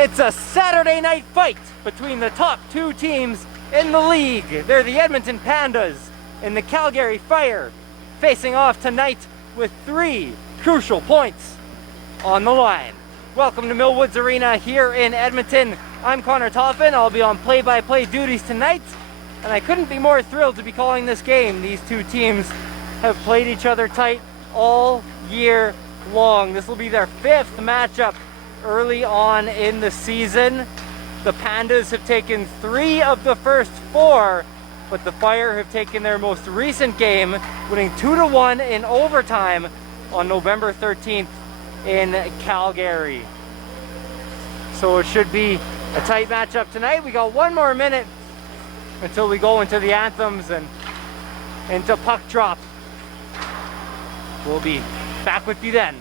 It's a Saturday night fight between the top two teams in the league. They're the Edmonton Pandas and the Calgary Fire, facing off tonight with 3 crucial points on the line. Welcome to Millwoods Arena here in Edmonton. I'm Connor Toffin. I'll be on play-by-play duties tonight, and I couldn't be more thrilled to be calling this game. These two teams have played each other tight all year long. This will be their 5th matchup early on in the season. The Pandas have taken 3 of the first 4, but the Fire have taken their most recent game, winning 2-1 in overtime on November 13th in Calgary. So it should be a tight matchup tonight. We got 1 more minute until we go into the anthems and into puck drop. We'll be back with you then.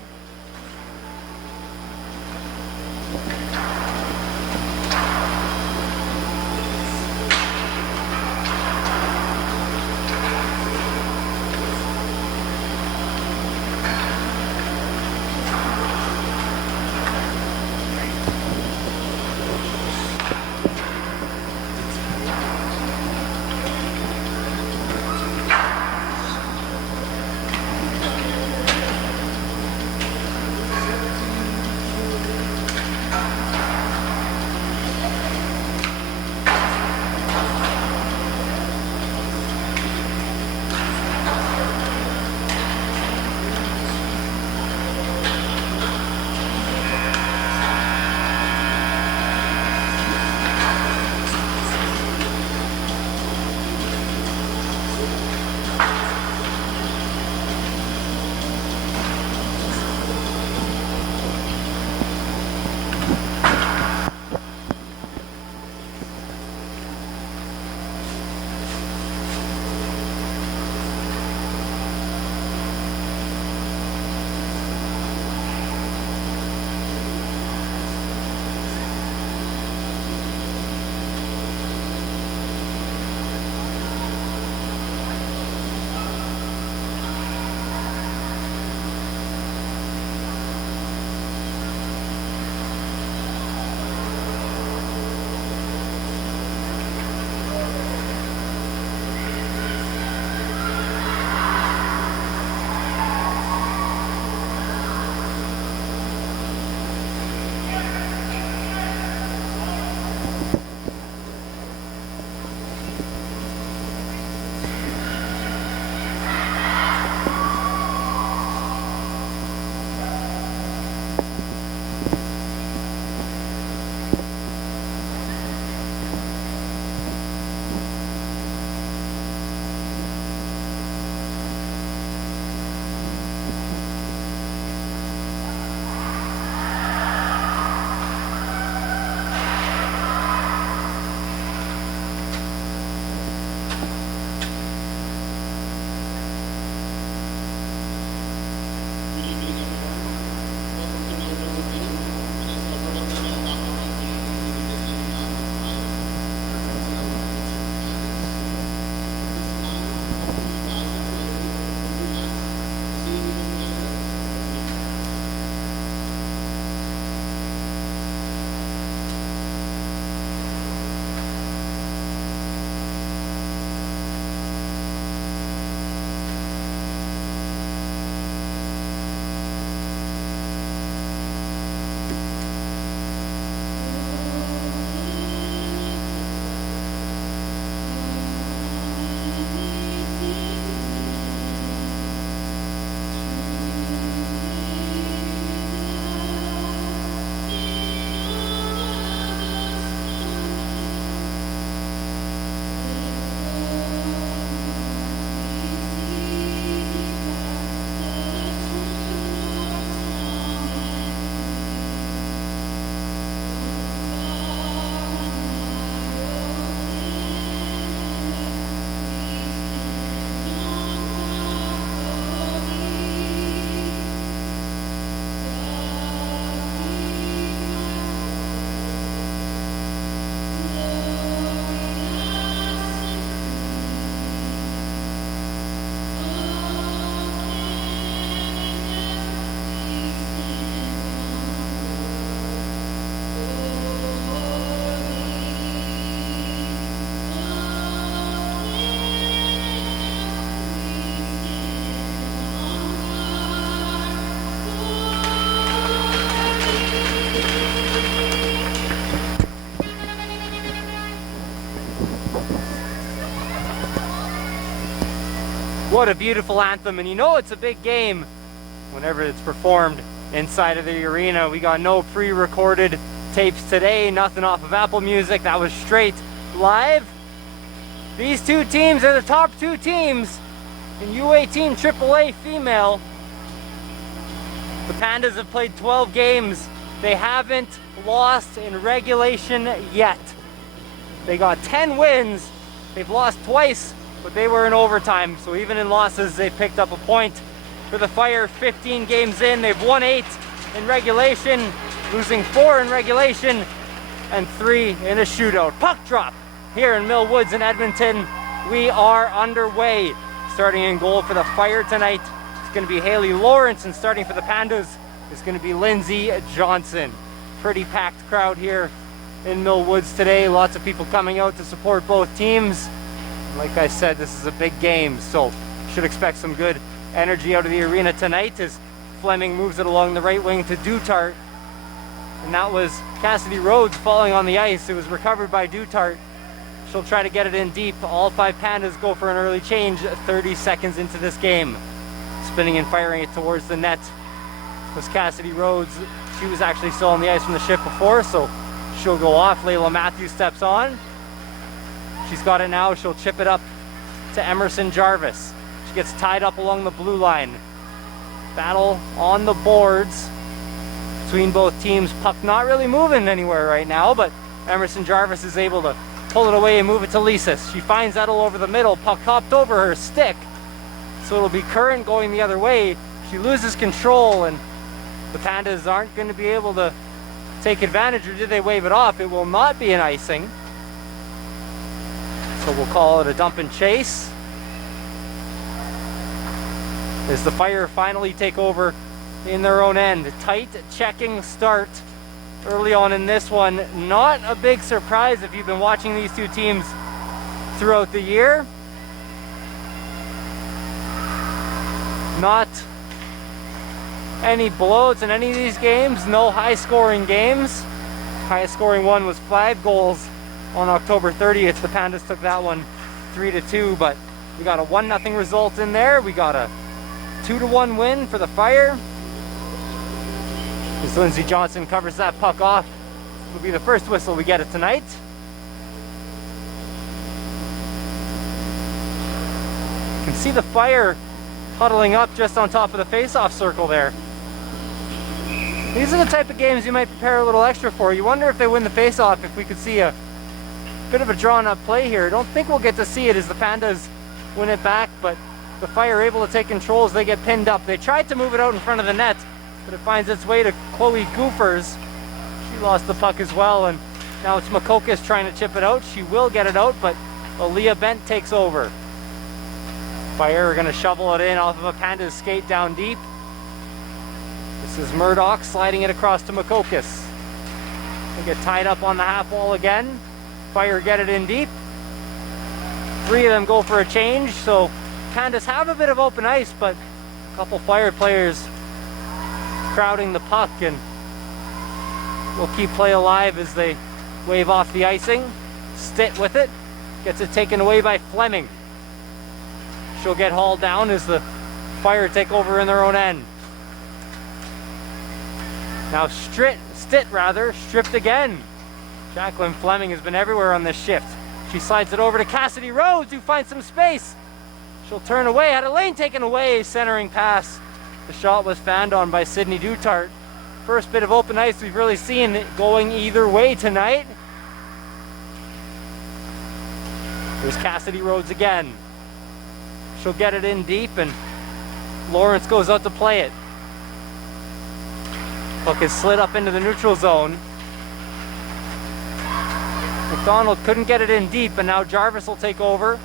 What a beautiful anthem, and you know it's a big game whenever it's performed inside of the arena. We got no pre-recorded tapes today, nothing off of Apple Music. That was straight live. These two teams are the top two teams in U18 AAA female. The Pandas have played 12 games. They haven't lost in regulation yet. They got 10 wins. They've lost twice, but they were in overtime. So even in losses, they picked up a point. For the Fire, 15 games in, they've won 8 in regulation, losing 4 in regulation, and 3 in a shootout. Puck drop here in Mill Woods in Edmonton. We are underway. Starting in goal for the Fire tonight, it's going to be Haley Lawrence, and starting for the Pandas is going to be Lindsay Johnson. Pretty packed crowd here in Mill Woods today. Lots of people coming out to support both teams. Like I said, this is a big game, so should expect some good energy out of the arena tonight as Fleming moves it along the right wing to Dutart. And that was Cassidy Rhodes falling on the ice. It was recovered by Dutart. She'll try to get it in deep. All 5 Pandas go for an early change 30 seconds into this game. Spinning and firing it towards the net was Cassidy Rhodes. She was actually still on the ice from the shift before, so she'll go off. Layla Matthews steps on. She's got it now. She'll chip it up to Emerson Jarvis. She gets tied up along the blue line. Battle on the boards between both teams. Puck not really moving anywhere right now, but Emerson Jarvis is able to pull it away and move it to Lisis. She finds Edel over the middle. Puck hopped over her stick, so it'll be current going the other way. She loses control, and the Pandas aren't going to be able to take advantage, or did they wave it off? It will not be an icing. So we'll call it a dump and chase. As the Fire finally take over in their own end. Tight checking start early on in this one. Not a big surprise if you've been watching these two teams throughout the year. Not any blowouts in any of these games. No high scoring games. Highest scoring one was 5 goals on October 30th. The Pandas took that one 3-2, but we got a 1-0 result in there. We got a 2-1 win for the Fire. As Lindsay Johnson covers that puck off, it'll be the first whistle we get it tonight. You can see the Fire huddling up just on top of the face-off circle there. These are the type of games you might prepare a little extra for. You wonder if they win the face-off, if we could see a bit of a drawn-up play here. I don't think we'll get to see it as the Pandas win it back, but the Fire are able to take control as they get pinned up. They tried to move it out in front of the net, but it finds its way to Chloe Goofers. She lost the puck as well, and now it's Makokis trying to chip it out. She will get it out, but Aaliyah Bent takes over. Fire are going to shovel it in off of a Panda's skate down deep. This is Murdoch sliding it across to Makokis. They get tied up on the half wall again. Fire get it in deep. 3 of them go for a change, so Pandas have a bit of open ice, but a couple Fire players crowding the puck, and will keep play alive as they wave off the icing. Stitt with it, gets it taken away by Fleming. She'll get hauled down as the Fire take over in their own end. Now Stitt stripped again. Jacqueline Fleming has been everywhere on this shift. She slides it over to Cassidy Rhodes, who finds some space. She'll turn away, had a lane taken away, centering pass. The shot was fanned on by Sydney Dutart. First bit of open ice we've really seen it going either way tonight. There's Cassidy Rhodes again. She'll get it in deep, and Lawrence goes out to play it. Puck is slid up into the neutral zone. McDonald couldn't get it in deep, and now Jarvis will take over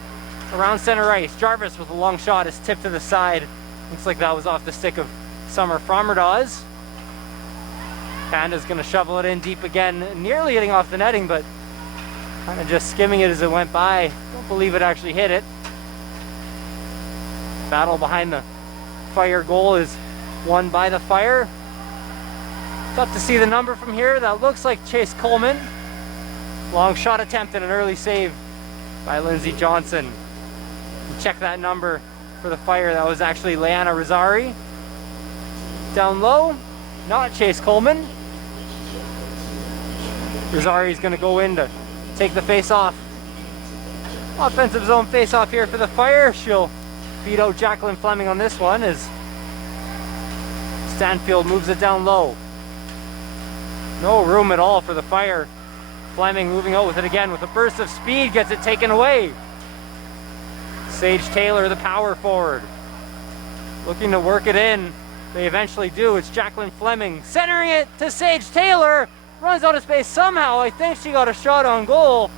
around center ice. Jarvis with a long shot is tipped to the side. Looks like that was off the stick of Summer Fromerdaz. Panda's gonna shovel it in deep again, nearly hitting off the netting, but kind of just skimming it as it went by. Don't believe it actually hit it. Battle behind the Fire goal is won by the Fire. Tough to see the number from here. That looks like Chase Coleman. Long shot attempt and an early save by Lindsay Johnson. Check that number for the Fire. That was actually Leanna Rosari. Down low, not Chase Coleman. Rosari's going to go in to take the face-off. Offensive zone face-off here for the Fire. She'll beat out Jacqueline Fleming on this one as Stanfield moves it down low. No room at all for the Fire. Fleming moving out with it again with a burst of speed, gets it taken away. Sage Taylor, the power forward, looking to work it in. They eventually do. It's Jacqueline Fleming centering it to Sage Taylor. Runs out of space somehow. I think she got a shot on goal,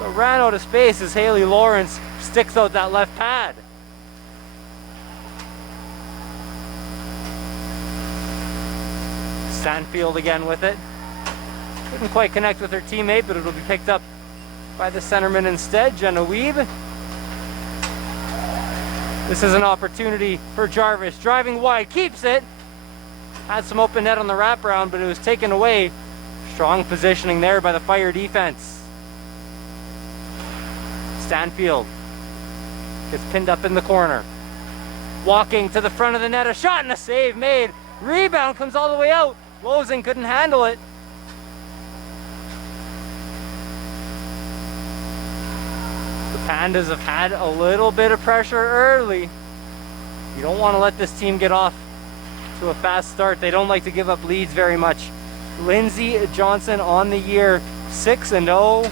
but ran out of space as Haley Lawrence sticks out that left pad. Stanfield again with it. Couldn't quite connect with her teammate, but it'll be picked up by the centerman instead, Jenna Weeb. This is an opportunity for Jarvis. Driving wide, keeps it. Had some open net on the wraparound, but it was taken away. Strong positioning there by the Fire defense. Stanfield gets pinned up in the corner. Walking to the front of the net, a shot and a save made. Rebound comes all the way out. Losing couldn't handle it. The Pandas have had a little bit of pressure early. You don't want to let this team get off to a fast start. They don't like to give up leads very much. Lindsay Johnson on the year, 6-0.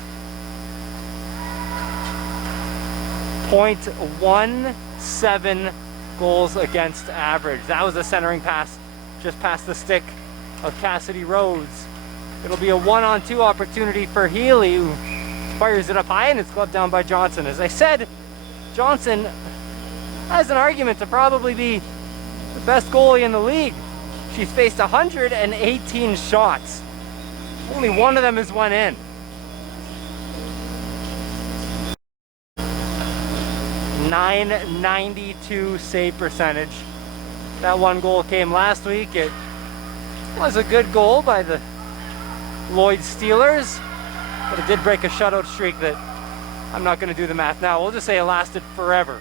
.17 goals against average. That was a centering pass just past the stick of Cassidy Rhodes. It'll be a 1-on-2 opportunity for Healy, who fires it up high and it's gloved down by Johnson. As I said, Johnson has an argument to probably be the best goalie in the league. She's faced 118 shots. Only one of them has went in. .992 save percentage. That one goal came last week. It was a good goal by the Lloyd Steelers, but it did break a shutout streak that I'm not going to do the math now. We'll just say it lasted forever.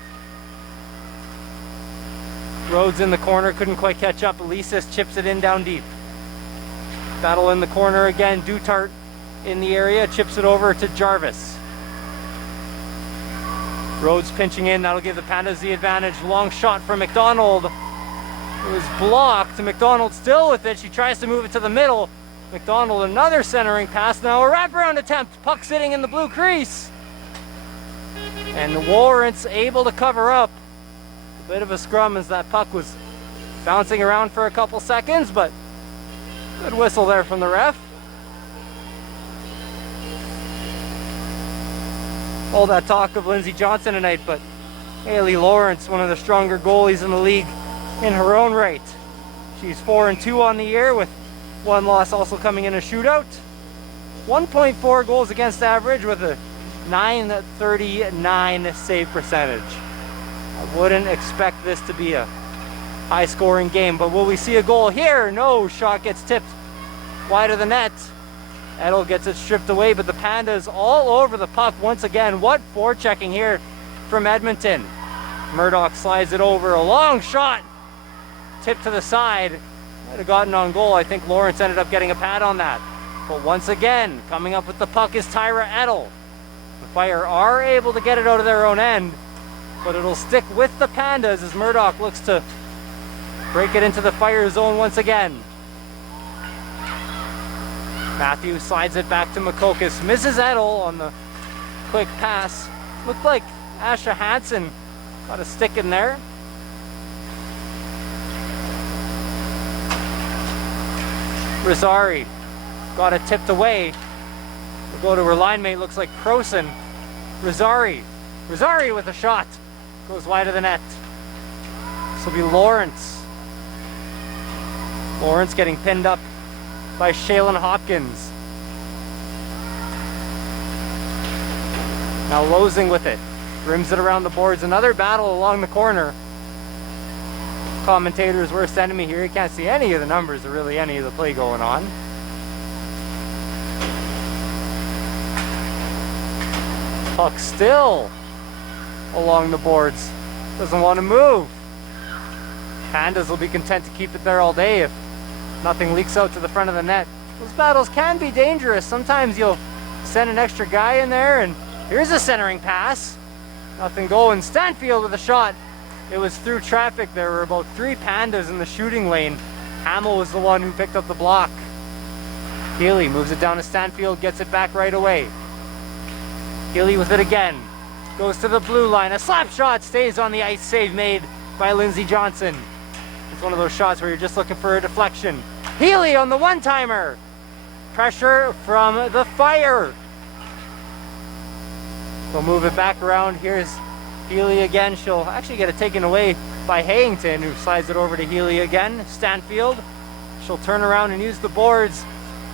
Rhodes in the corner, couldn't quite catch up. Elisis chips it in down deep. Battle in the corner again. Dutart in the area, chips it over to Jarvis. Rhodes pinching in, that'll give the Pandas the advantage. Long shot from McDonald. It was blocked. McDonald still with it. She tries to move it to the middle. McDonald, another centering pass. Now a wraparound attempt. Puck sitting in the blue crease. And Lawrence able to cover up. A bit of a scrum as that puck was bouncing around for a couple seconds, but good whistle there from the ref. All that talk of Lindsay Johnson tonight, but Haley Lawrence, one of the stronger goalies in the league in her own right. She's 4-2 on the year, with one loss also coming in a shootout. 1.4 goals against average with a .939 save percentage. I wouldn't expect this to be a high scoring game, but will we see a goal here? No, shot gets tipped wide of the net. Edel gets it stripped away, but the Pandas all over the puck once again. What forechecking here from Edmonton. Murdoch slides it over, a long shot, tipped to the side. Might have gotten on goal. I think Lawrence ended up getting a pad on that. But once again, coming up with the puck is Tyra Edel. The Fire are able to get it out of their own end, but it'll stick with the Pandas as Murdoch looks to break it into the Fire zone once again. Matthews slides it back to Makokis. Misses Edel on the quick pass. Looked like Asha Hansen got a stick in there. Rosari got it tipped away. We'll go to her line mate, looks like Croson. Rosari with a shot. Goes wide of the net. This will be Lawrence. Lawrence getting pinned up by Shaylin Hopkins. Now Losing with it. Rims it around the boards. Another battle along the corner. Commentator's worst enemy here. You can't see any of the numbers or really any of the play going on. Puck still along the boards doesn't want to move. Pandas will be content to keep it there all day if nothing leaks out to the front of the net. Those battles can be dangerous. Sometimes you'll send an extra guy in there, and here's a centering pass. Nothing going. Stanfield with a shot. It was through traffic. There were about 3 Pandas in the shooting lane. Hamill was the one who picked up the block. Healy moves it down to Stanfield, gets it back right away. Healy with it again. Goes to the blue line. A slap shot stays on the ice, save made by Lindsey Johnson. It's one of those shots where you're just looking for a deflection. Healy on the one-timer. Pressure from the Fire. We'll move it back around. Here's Healy again. She'll actually get it taken away by Hayington, who slides it over to Healy again. Stanfield. She'll turn around and use the boards,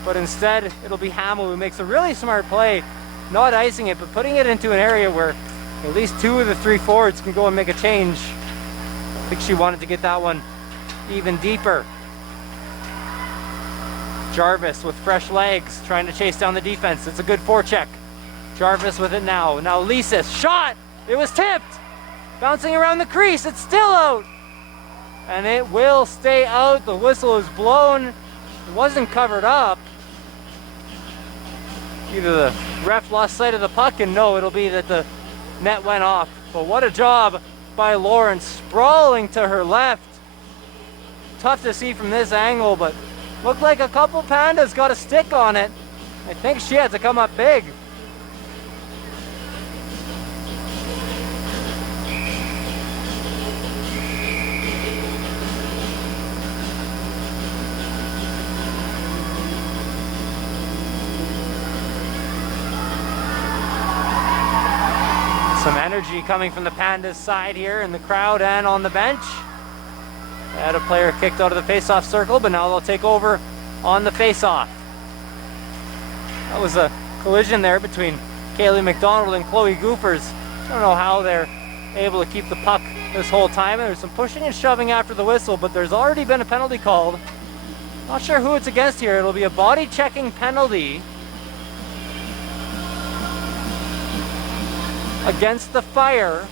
but instead it'll be Hamill who makes a really smart play, not icing it, but putting it into an area where at least 2 of the 3 forwards can go and make a change. I think she wanted to get that one even deeper. Jarvis with fresh legs, trying to chase down the defense. It's a good forecheck. Jarvis with it now. Now Lisa's shot! It was tipped! Bouncing around the crease, it's still out! And it will stay out. The whistle is blown. It wasn't covered up. Either the ref lost sight of the puck, and no, it'll be that the net went off. But what a job by Lawrence, sprawling to her left. Tough to see from this angle, but looked like a couple Pandas got a stick on it. I think she had to come up big. Some energy coming from the Pandas side here in the crowd and on the bench. They had a player kicked out of the face-off circle, but now they'll take over on the face-off. That was a collision there between Kaylee McDonald and Chloe Goofers. I don't know how they're able to keep the puck this whole time. There's some pushing and shoving after the whistle, but there's already been a penalty called. Not sure who it's against here. It'll be a body-checking penalty against the Fire.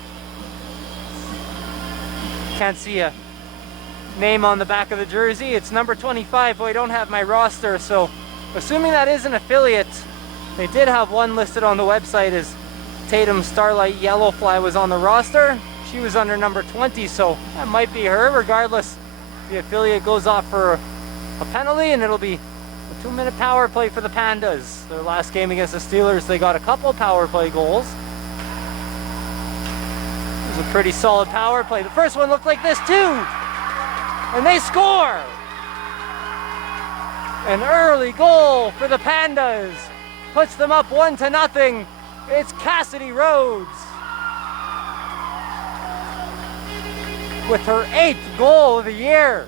Can't see a name on the back of the jersey. It's number 25, but I don't have my roster, so assuming that is an affiliate. They did have one listed on the website as Tatum Starlight Yellowfly was on the roster. She was under number 20, so that might be her. Regardless, the affiliate goes off for a penalty, and it'll be a 2-minute power play for the Pandas. Their last game against the Steelers, they got a couple power play goals. It was a pretty solid power play. The first one looked like this too, and they score! An early goal for the Pandas puts them up 1-0. It's Cassidy Rhodes with her 8th goal of the year.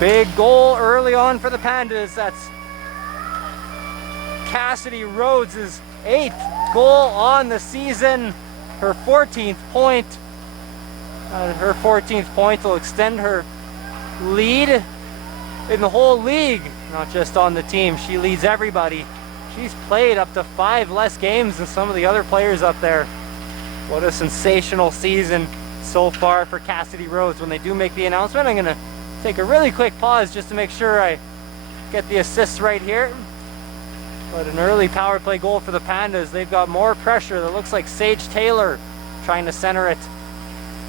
Big goal early on for the Pandas. That's Cassidy Rhodes' 8th goal on the season. Her 14th point. Her 14th point will extend her lead in the whole league, not just on the team. She leads everybody. She's played up to 5 less games than some of the other players up there. What a sensational season so far for Cassidy Rhodes. When they do make the announcement, I'm going to take a really quick pause just to make sure I get the assists right here. But an early power play goal for the Pandas. They've got more pressure. That looks like Sage Taylor trying to center it.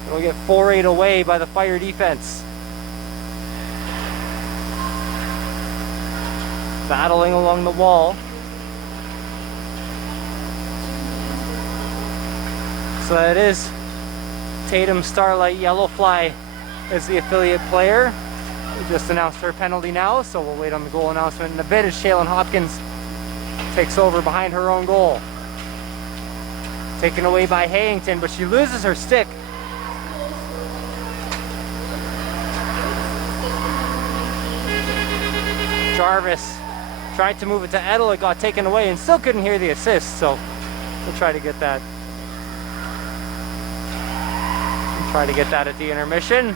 It'll get 4-8 away by the Fire defense. Battling along the wall. So that is Tatum Starlight Yellowfly as the affiliate player. We just announced her penalty now, so we'll wait on the goal announcement in a bit as Shaylin Hopkins takes over behind her own goal. Taken away by Hayington, but she loses her stick. Jarvis tried to move it to Edel. It got taken away and still couldn't hear the assist, so we'll try to get that. Try to get that at the intermission.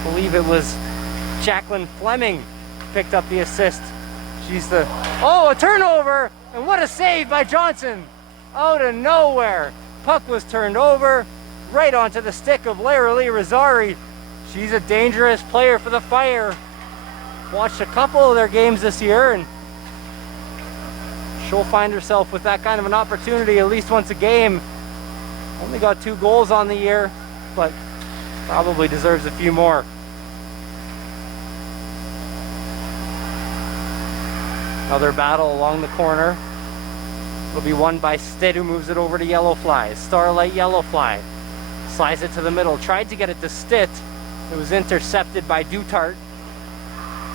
I believe it was Jacqueline Fleming picked up the assist. She's the... Oh, a turnover! And what a save by Johnson! Out of nowhere. Puck was turned over right onto the stick of Lara Lee Rosari. She's a dangerous player for the Fire. Watched a couple of their games this year, and she'll find herself with that kind of an opportunity at least once a game. Only got 2 goals on the year, but probably deserves a few more. Another battle along the corner. It'll be won by Stitt, who moves it over to Yellowfly. Starlight Yellowfly slides it to the middle. Tried to get it to Stitt. It was intercepted by Dutart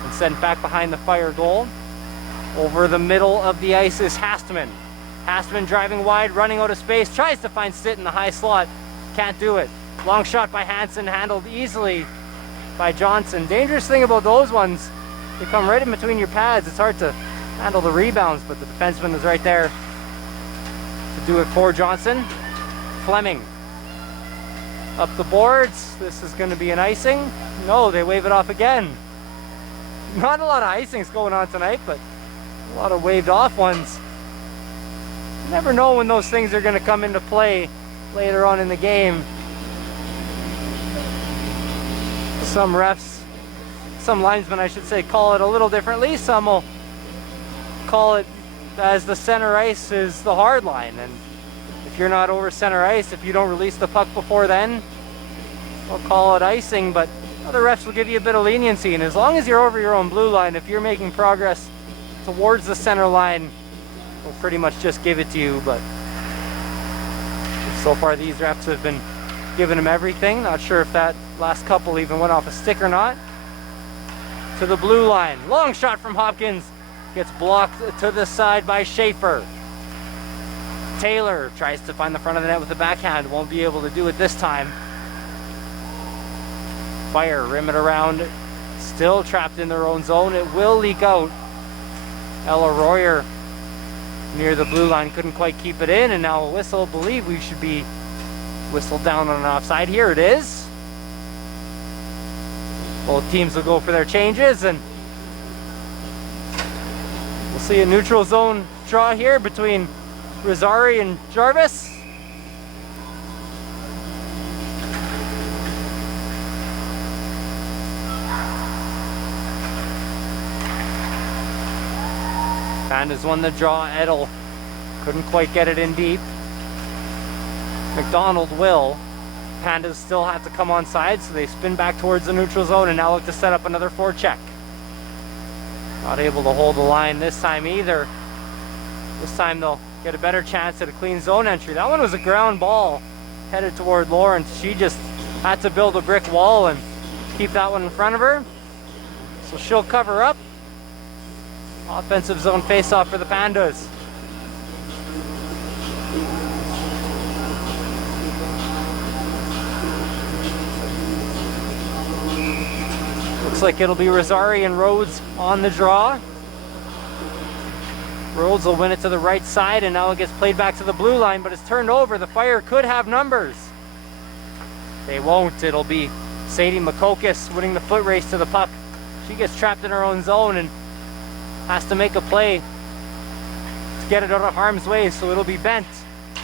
and sent back behind the Fire goal. Over the middle of the ice is Hastman. Hastman driving wide, running out of space. Tries to find Stitt in the high slot. Can't do it. Long shot by Hansen, handled easily by Johnson. Dangerous thing about those ones, they come right in between your pads. It's hard to handle the rebounds, but the defenseman is right there to do it for Johnson. Fleming up the boards. This is going to be an icing. No, they wave it off again. Not a lot of icings going on tonight, but a lot of waved off ones. You never know when those things are going to come into play later on in the game. Some refs, some linesmen I should say, call it a little differently. Some will call it as the center ice is the hard line, and if you're not over center ice, if you don't release the puck before then, they'll call it icing. But other refs will give you a bit of leniency, and as long as you're over your own blue line, if you're making progress towards the center line, they'll pretty much just give it to you. But so far these refs have been giving him everything. Not sure if that last couple even went off a stick or not. To the blue line, long shot from Hopkins, gets blocked to the side by Schaefer. Taylor tries to find the front of the net with the backhand, won't be able to do it this time. Fire rim it around, still trapped in their own zone. It will leak out. Ella Royer near the blue line couldn't quite keep it in, and now a whistle. Believe we should be whistled down on an offside. Here it is. Both teams will go for their changes, and we'll see a neutral zone draw here between Rosari and Jarvis. Pandas won the draw. Edel couldn't quite get it in deep. McDonald will. Pandas still have to come on side, so they spin back towards the neutral zone and now look to set up another forecheck. Not able to hold the line this time either. This time they'll get a better chance at a clean zone entry. That one was a ground ball headed toward Lawrence. She just had to build a brick wall and keep that one in front of her. So she'll cover up. Offensive zone face-off for the Pandas. Looks like it'll be Rosari and Rhodes on the draw. Rhodes will win it to the right side, and now it gets played back to the blue line, but it's turned over. The Fire could have numbers. They won't. It'll be Sadie McCocus winning the foot race to the puck. She gets trapped in her own zone and has to make a play to get it out of harm's way, so it'll be bent.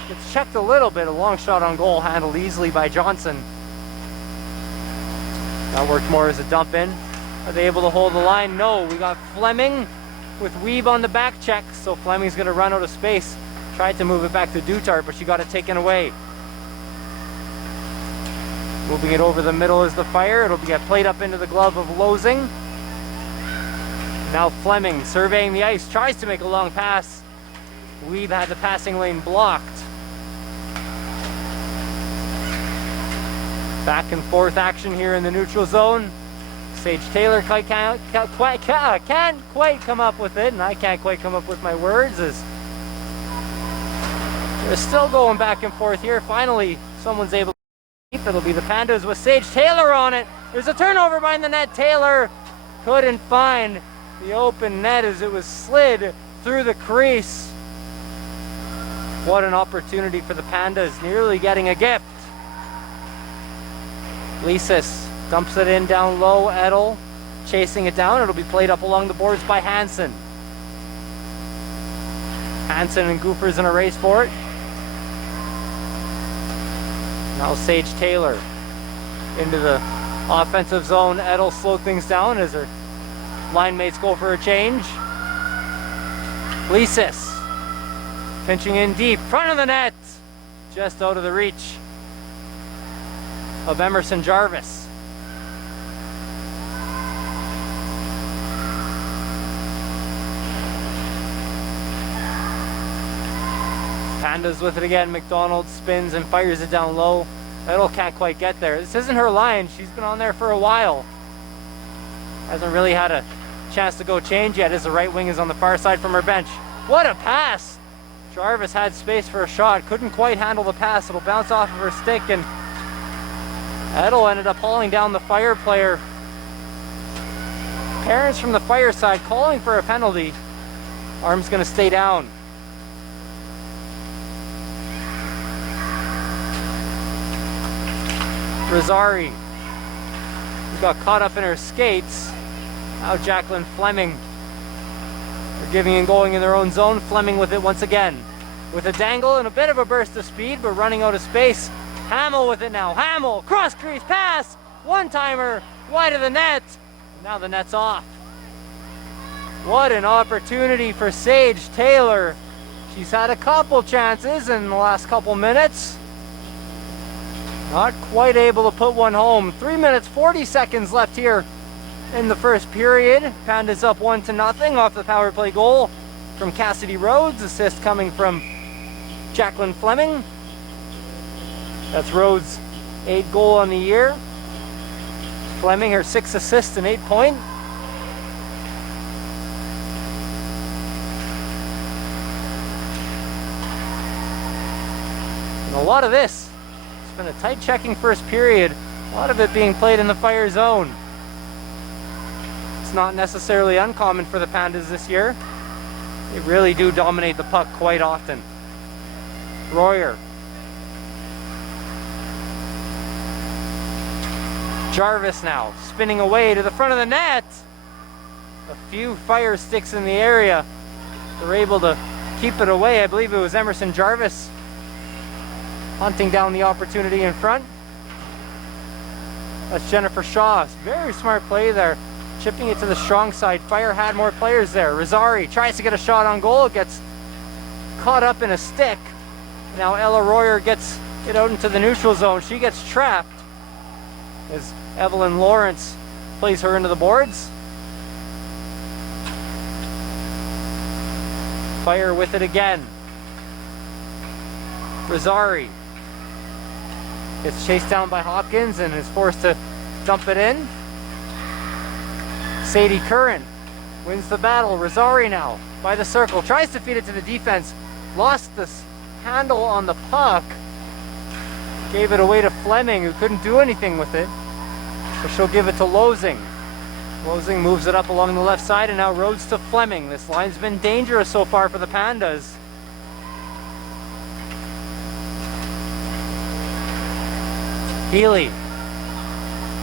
It's checked a little bit. A long shot on goal, handled easily by Johnson. That worked more as a dump in. Are they able to hold the line? No. We got Fleming with Weeb on the back check, so Fleming's going to run out of space. Tried to move it back to Dutart, but she got it taken away. Moving it over the middle is the Fire. It'll get played up into the glove of Losing. Now Fleming surveying the ice, tries to make a long pass. Weeb had the passing lane blocked. Back and forth action here in the neutral zone. Sage Taylor can't quite come up with it, and I can't quite come up with my words. As they're still going back and forth here. Finally, someone's able to keep it. It'll be the Pandas with Sage Taylor on it. There's a turnover behind the net. Taylor couldn't find the open net as it was slid through the crease. What an opportunity for the Pandas, nearly getting a gift. Lisis dumps it in down low, Edel chasing it down. It'll be played up along the boards by Hansen. Hansen and Goofers in a race for it. Now Sage Taylor into the offensive zone. Edel slowed things down as her line mates go for a change. Lisis pinching in deep, front of the net, just out of the reach of Emerson Jarvis. Pandas with it again. McDonald spins and fires it down low. Edel can't quite get there. This isn't her line. She's been on there for a while. Hasn't really had a chance to go change yet as the right wing is on the far side from her bench. What a pass! Jarvis had space for a shot. Couldn't quite handle the pass. It'll bounce off of her stick, and Edel ended up hauling down the Fire player. Parents from the Fire side calling for a penalty. Arm's going to stay down. Rosari got caught up in her skates. Now Jacqueline Fleming. They're giving and going in their own zone. Fleming with it once again. With a dangle and a bit of a burst of speed, but running out of space. Hamill with it now. Hamill, cross crease pass. One-timer, wide of the net. Now the net's off. What an opportunity for Sage Taylor. She's had a couple chances in the last couple minutes. Not quite able to put one home. 3 minutes, 40 seconds left here in the first period. Pandas up 1-0 off the power play goal from Cassidy Rhodes. Assist coming from Jacqueline Fleming. That's Rhodes' 8th goal on the year. Fleming, her 6 assists and 8 points. And a lot of this, it's been a tight checking first period. A lot of it being played in the Fire zone. It's not necessarily uncommon for the Pandas this year. They really do dominate the puck quite often. Royer. Jarvis now spinning away to the front of the net. A few Fire sticks in the area. They're able to keep it away. I believe it was Emerson Jarvis hunting down the opportunity in front. That's Jennifer Shaw. Very smart play there. Chipping it to the strong side. Fire had more players there. Rosari tries to get a shot on goal. Gets caught up in a stick. Now Ella Royer gets it out into the neutral zone. She gets trapped as Evelyn Lawrence plays her into the boards. Fire with it again. Rosari gets chased down by Hopkins and is forced to dump it in. Sadie Curran wins the battle. Rosari now by the circle. Tries to feed it to the defense. Lost the handle on the puck. Gave it away to Fleming, who couldn't do anything with it. But she'll give it to Losing. Losing moves it up along the left side, and now Rhodes to Fleming. This line's been dangerous so far for the Pandas. Healy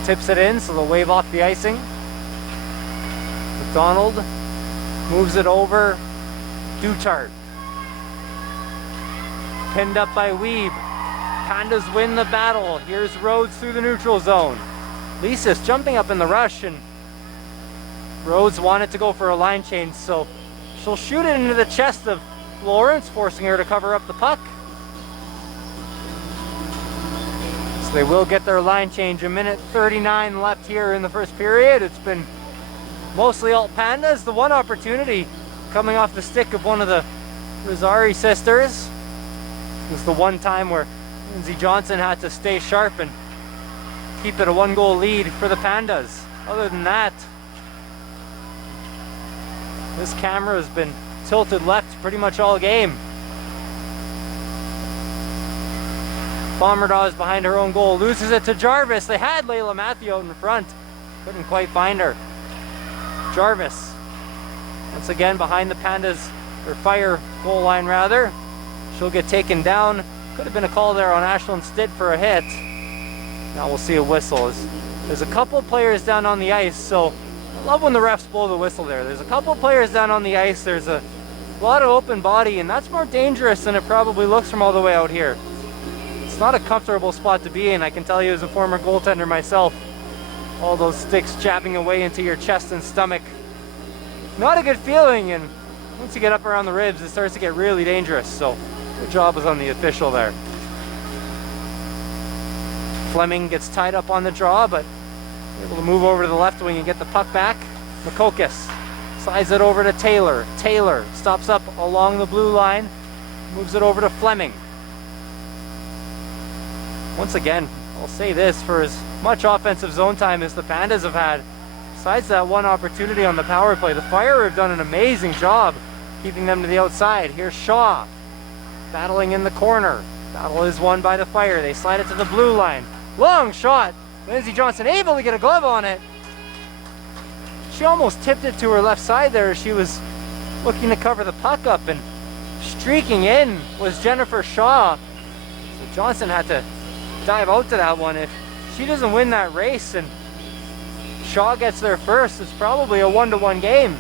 tips it in, so they'll wave off the icing. McDonald moves it over. Dutart. Pinned up by Weeb. Pandas win the battle. Here's Rhodes through the neutral zone. Lisa's jumping up in the rush, and Rhodes wanted to go for a line change, so she'll shoot it into the chest of Lawrence, forcing her to cover up the puck. So they will get their line change. 1:39 left here in the first period. It's been mostly all Pandas. The one opportunity coming off the stick of one of the Rosari sisters was the one time where Lindsay Johnson had to stay sharp and keep it a 1-goal lead for the Pandas. Other than that, this camera has been tilted left pretty much all game. Bombardaw is behind her own goal, loses it to Jarvis. They had Layla Matthew out in front, couldn't quite find her. Jarvis, once again behind the Pandas, or Fire goal line rather. She'll get taken down. Could have been a call there on Ashlyn Stitt for a hit. Now we'll see a whistle. There's a couple players down on the ice, so I love when the refs blow the whistle there. There's a couple players down on the ice. There's a lot of open body, and that's more dangerous than it probably looks from all the way out here. It's not a comfortable spot to be in, I can tell you as a former goaltender myself. All those sticks jabbing away into your chest and stomach. Not a good feeling, and once you get up around the ribs, it starts to get really dangerous. So, good job was on the official there. Fleming gets tied up on the draw, but able to move over to the left wing and get the puck back. Makokis slides it over to Taylor. Taylor stops up along the blue line, moves it over to Fleming. Once again, I'll say this, for as much offensive zone time as the Pandas have had, besides that one opportunity on the power play, the Fire have done an amazing job keeping them to the outside. Here's Shaw battling in the corner. Battle is won by the Fire. They slide it to the blue line. Long shot. Lindsay Johnson able to get a glove on it. She almost tipped it to her left side there as she was looking to cover the puck up, and streaking in was Jennifer Shaw. So Johnson had to dive out to that one. If she doesn't win that race and Shaw gets there first, it's probably a 1-1 game.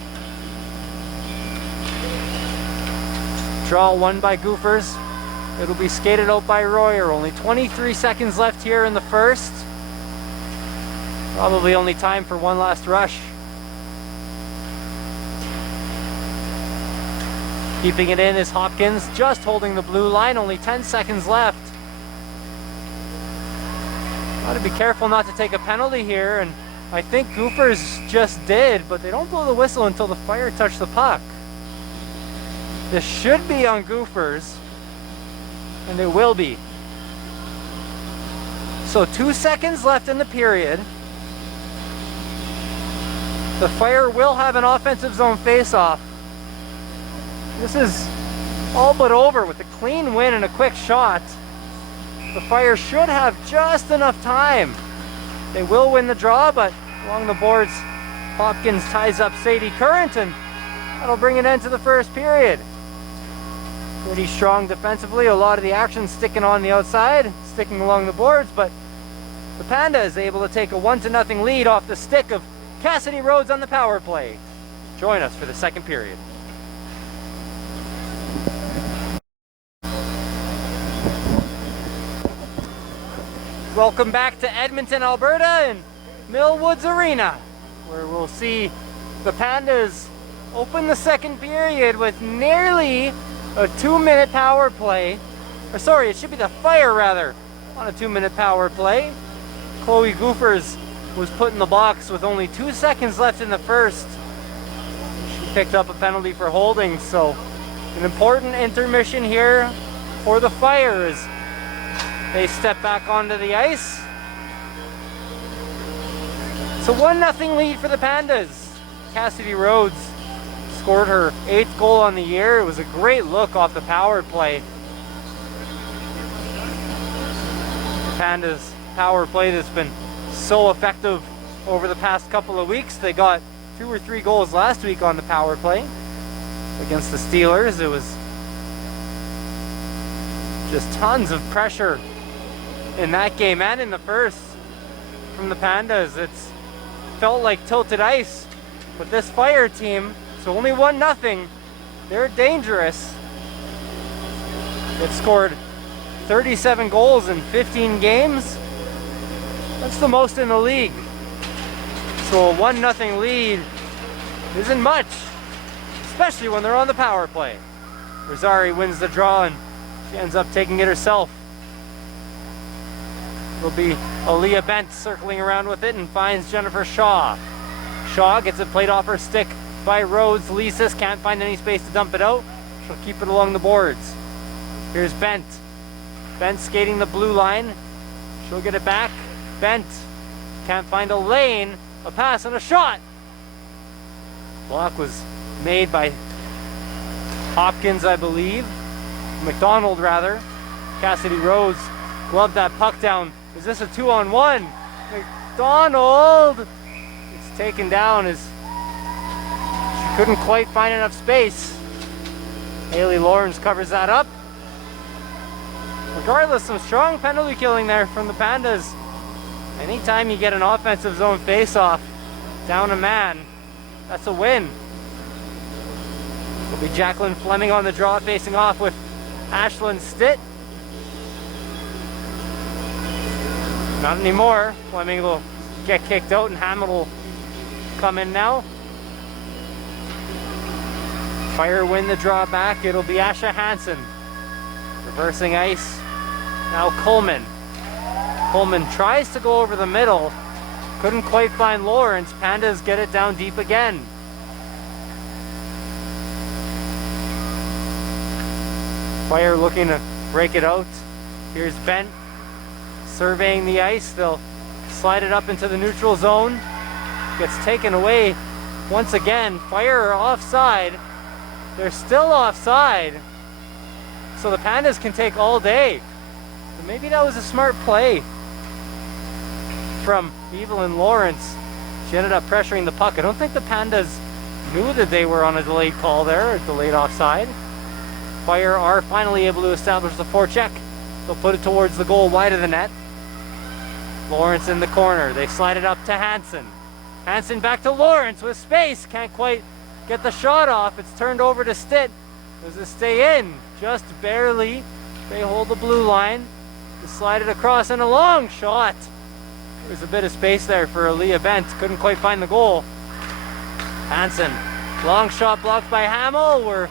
Draw won by Gophers. It'll be skated out by Royer. Only 23 seconds left here in the first. Probably only time for one last rush. Keeping it in is Hopkins, just holding the blue line. Only 10 seconds left. Got to be careful not to take a penalty here, and I think Gophers just did, but they don't blow the whistle until the Fire touch the puck. This should be on Gophers, and it will be. So 2 seconds left in the period. The Fire will have an offensive zone face-off. This is all but over with a clean win and a quick shot. The Fire should have just enough time. They will win the draw, but along the boards, Hopkins ties up Sadie Current, and that'll bring an end to the first period. Pretty strong defensively, a lot of the action sticking on the outside, sticking along the boards, but the Panda is able to take a 1-0 lead off the stick of Cassidy Rhodes on the power play. Join us for the second period. Welcome back to Edmonton, Alberta, and Millwoods Arena, where we'll see the Pandas open the second period with nearly a 2-minute power play. Or sorry, it should be the Fire rather, on a 2-minute power play. Chloe Gophers was put in the box with only 2 seconds left in the first. She picked up a penalty for holding, so an important intermission here for the Fire as they step back onto the ice. It's a 1-0 lead for the Pandas. Cassidy Rhodes scored her 8th goal on the year. It was a great look off the power play. Pandas power play that's been so effective over the past couple of weeks. They got 2 or 3 goals last week on the power play against the Steelers. It was just tons of pressure in that game and in the first from the Pandas. It's felt like tilted ice, but this Fire team, it's only 1-0. They're dangerous. They've scored 37 goals in 15 games. That's the most in the league. So a 1-0 lead isn't much, especially when they're on the power play. Rosari wins the draw and she ends up taking it herself. It'll be Aaliyah Bent circling around with it and finds Jennifer Shaw. Shaw gets it played off her stick by Rhodes. Lisis can't find any space to dump it out. She'll keep it along the boards. Here's Bent. Bent skating the blue line. She'll get it back. Bent can't find a lane. A pass and a shot. Block was made by Hopkins, I believe. McDonald, rather. Cassidy Rhodes gloved that puck down. Is this a 2-on-1? McDonald! It's taken down as she couldn't quite find enough space. Haley Lawrence covers that up. Regardless, some strong penalty killing there from the Pandas. Anytime you get an offensive zone face-off, down a man, that's a win. It'll be Jacqueline Fleming on the draw, facing off with Ashlyn Stitt. Not anymore. Fleming will get kicked out and Hammond will come in now. Fire win the draw back. It'll be Asha Hansen. Reversing ice. Now Coleman. Coleman tries to go over the middle. Couldn't quite find Lawrence. Pandas get it down deep again. Fire looking to break it out. Here's Bent surveying the ice. They'll slide it up into the neutral zone. Gets taken away once again. Fire are offside. They're still offside. So the Pandas can take all day. So maybe that was a smart play from Evelyn Lawrence. She ended up pressuring the puck. I don't think the Pandas knew that they were on a delayed call there, a delayed offside. Fire are finally able to establish the forecheck. They'll put it towards the goal wide of the net. Lawrence in the corner. They slide it up to Hansen. Hansen back to Lawrence with space. Can't quite get the shot off. It's turned over to Stitt. Does it stay in? Just barely. They hold the blue line. They slide it across and a long shot. There's a bit of space there for Aaliyah Bent. Couldn't quite find the goal. Hansen. Long shot blocked by Hamill. We're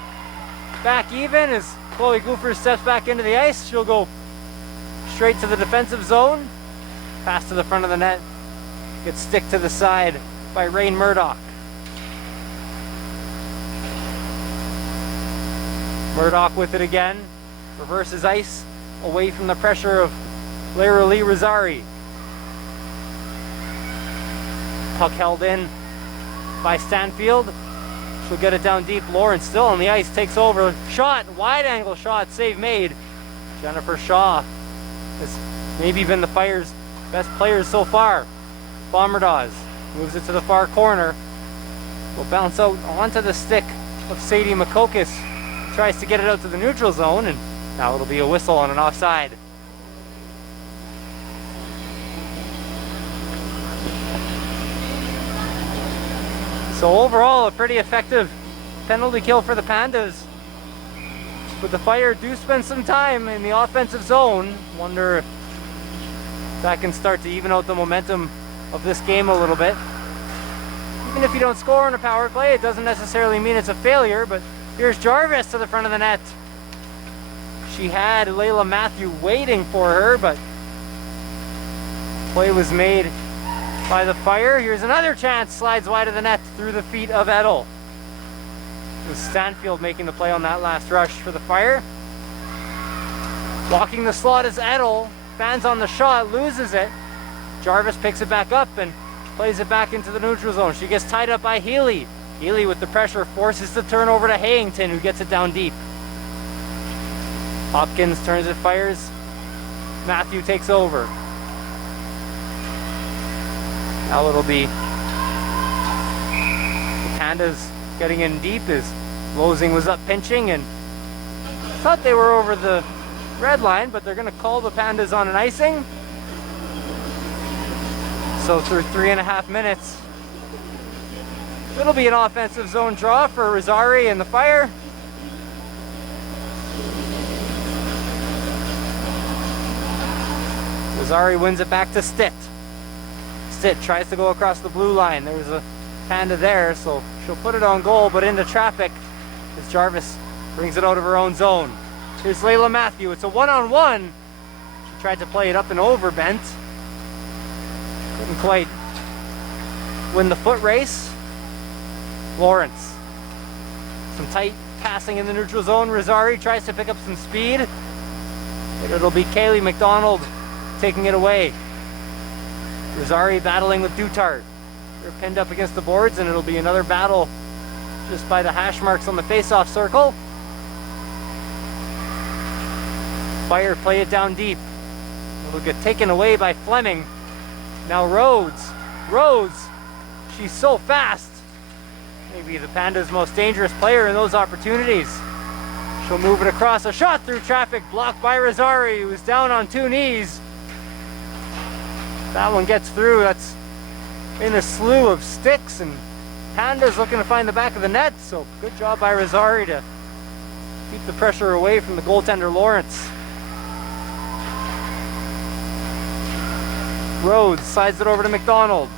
back even as Chloe Goofer steps back into the ice. She'll go straight to the defensive zone. Pass to the front of the net. Gets stick to the side by Rain Murdoch. Murdoch with it again. Reverses ice away from the pressure of Lara Lee Rosari. Puck held in by Stanfield. She'll get it down deep. Lawrence still on the ice, takes over. Shot, wide angle shot, save made. Jennifer Shaw has maybe been the Fire's best players so far. Bombardas moves it to the far corner. Will bounce out onto the stick of Sadie Makokis. Tries to get it out to the neutral zone, and now it'll be a whistle on an offside. So overall, a pretty effective penalty kill for the Pandas. But the Fire do spend some time in the offensive zone. Wonder if that can start to even out the momentum of this game a little bit. Even if you don't score on a power play, it doesn't necessarily mean it's a failure, but here's Jarvis to the front of the net. She had Layla Matthew waiting for her, but play was made by the Fire. Here's another chance, slides wide of the net through the feet of Edel. It was Stanfield making the play on that last rush for the Fire. Blocking the slot is Edel. Fans on the shot, loses it. Jarvis picks it back up and plays it back into the neutral zone. She gets tied up by Healy. Healy with the pressure forces the turnover to Hayington, who gets it down deep. Hopkins turns it, fires. Matthew takes over. Now it'll be the Pandas getting in deep as Losing was up pinching, and thought they were over the red line, but they're going to call the Pandas on an icing. So through 3.5 minutes, it'll be an offensive zone draw for Rosari and the Fire. Rosari wins it back to Stitt. Stitt tries to go across the blue line. There was a Panda there, so she'll put it on goal, but into traffic as Jarvis brings it out of her own zone. Here's Layla Matthew. It's a one-on-one. She tried to play it up and over Bent. Couldn't quite win the foot race. Lawrence. Some tight passing in the neutral zone. Rosari tries to pick up some speed. But it'll be Kaylee McDonald taking it away. Rosari battling with Dutart. They're pinned up against the boards, and it'll be another battle just by the hash marks on the face-off circle. Fire play it down deep. It'll get taken away by Fleming. Now Rhodes. Rhodes. She's so fast. Maybe the Panda's most dangerous player in those opportunities. She'll move it across. A shot through traffic, blocked by Rosari, who's down on 2 knees. That one gets through. That's in a slew of sticks, and Panda's looking to find the back of the net, so good job by Rosari to keep the pressure away from the goaltender Lawrence. Rhodes slides it over to McDonald.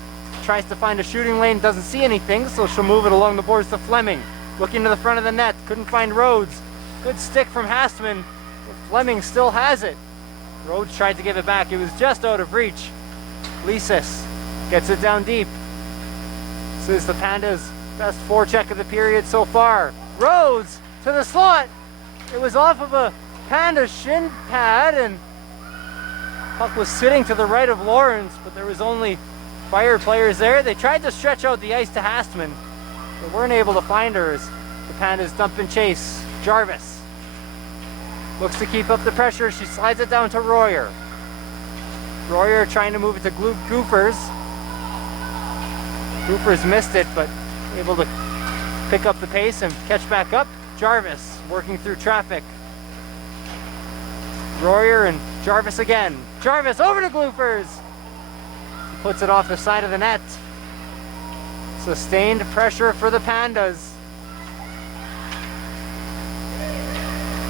Tries to find a shooting lane, doesn't see anything, so she'll move it along the boards to Fleming. Looking to the front of the net, couldn't find Rhodes. Good stick from Hastman, but Fleming still has it. Rhodes tried to give it back, it was just out of reach. Lisis gets it down deep. This is the Pandas' best forecheck of the period so far. Rhodes to the slot. It was off of a Panda shin pad, and puck was sitting to the right of Lawrence, but there was only Fire players there. They tried to stretch out the ice to Hastman. They weren't able to find her as the Pandas dump and chase. Jarvis looks to keep up the pressure. She slides it down to Royer. Royer trying to move it to Goofers. Goofers missed it, but able to pick up the pace and catch back up. Jarvis working through traffic. Royer and Jarvis again. Jarvis over to Goofers. Puts it off the side of the net. Sustained pressure for the Pandas.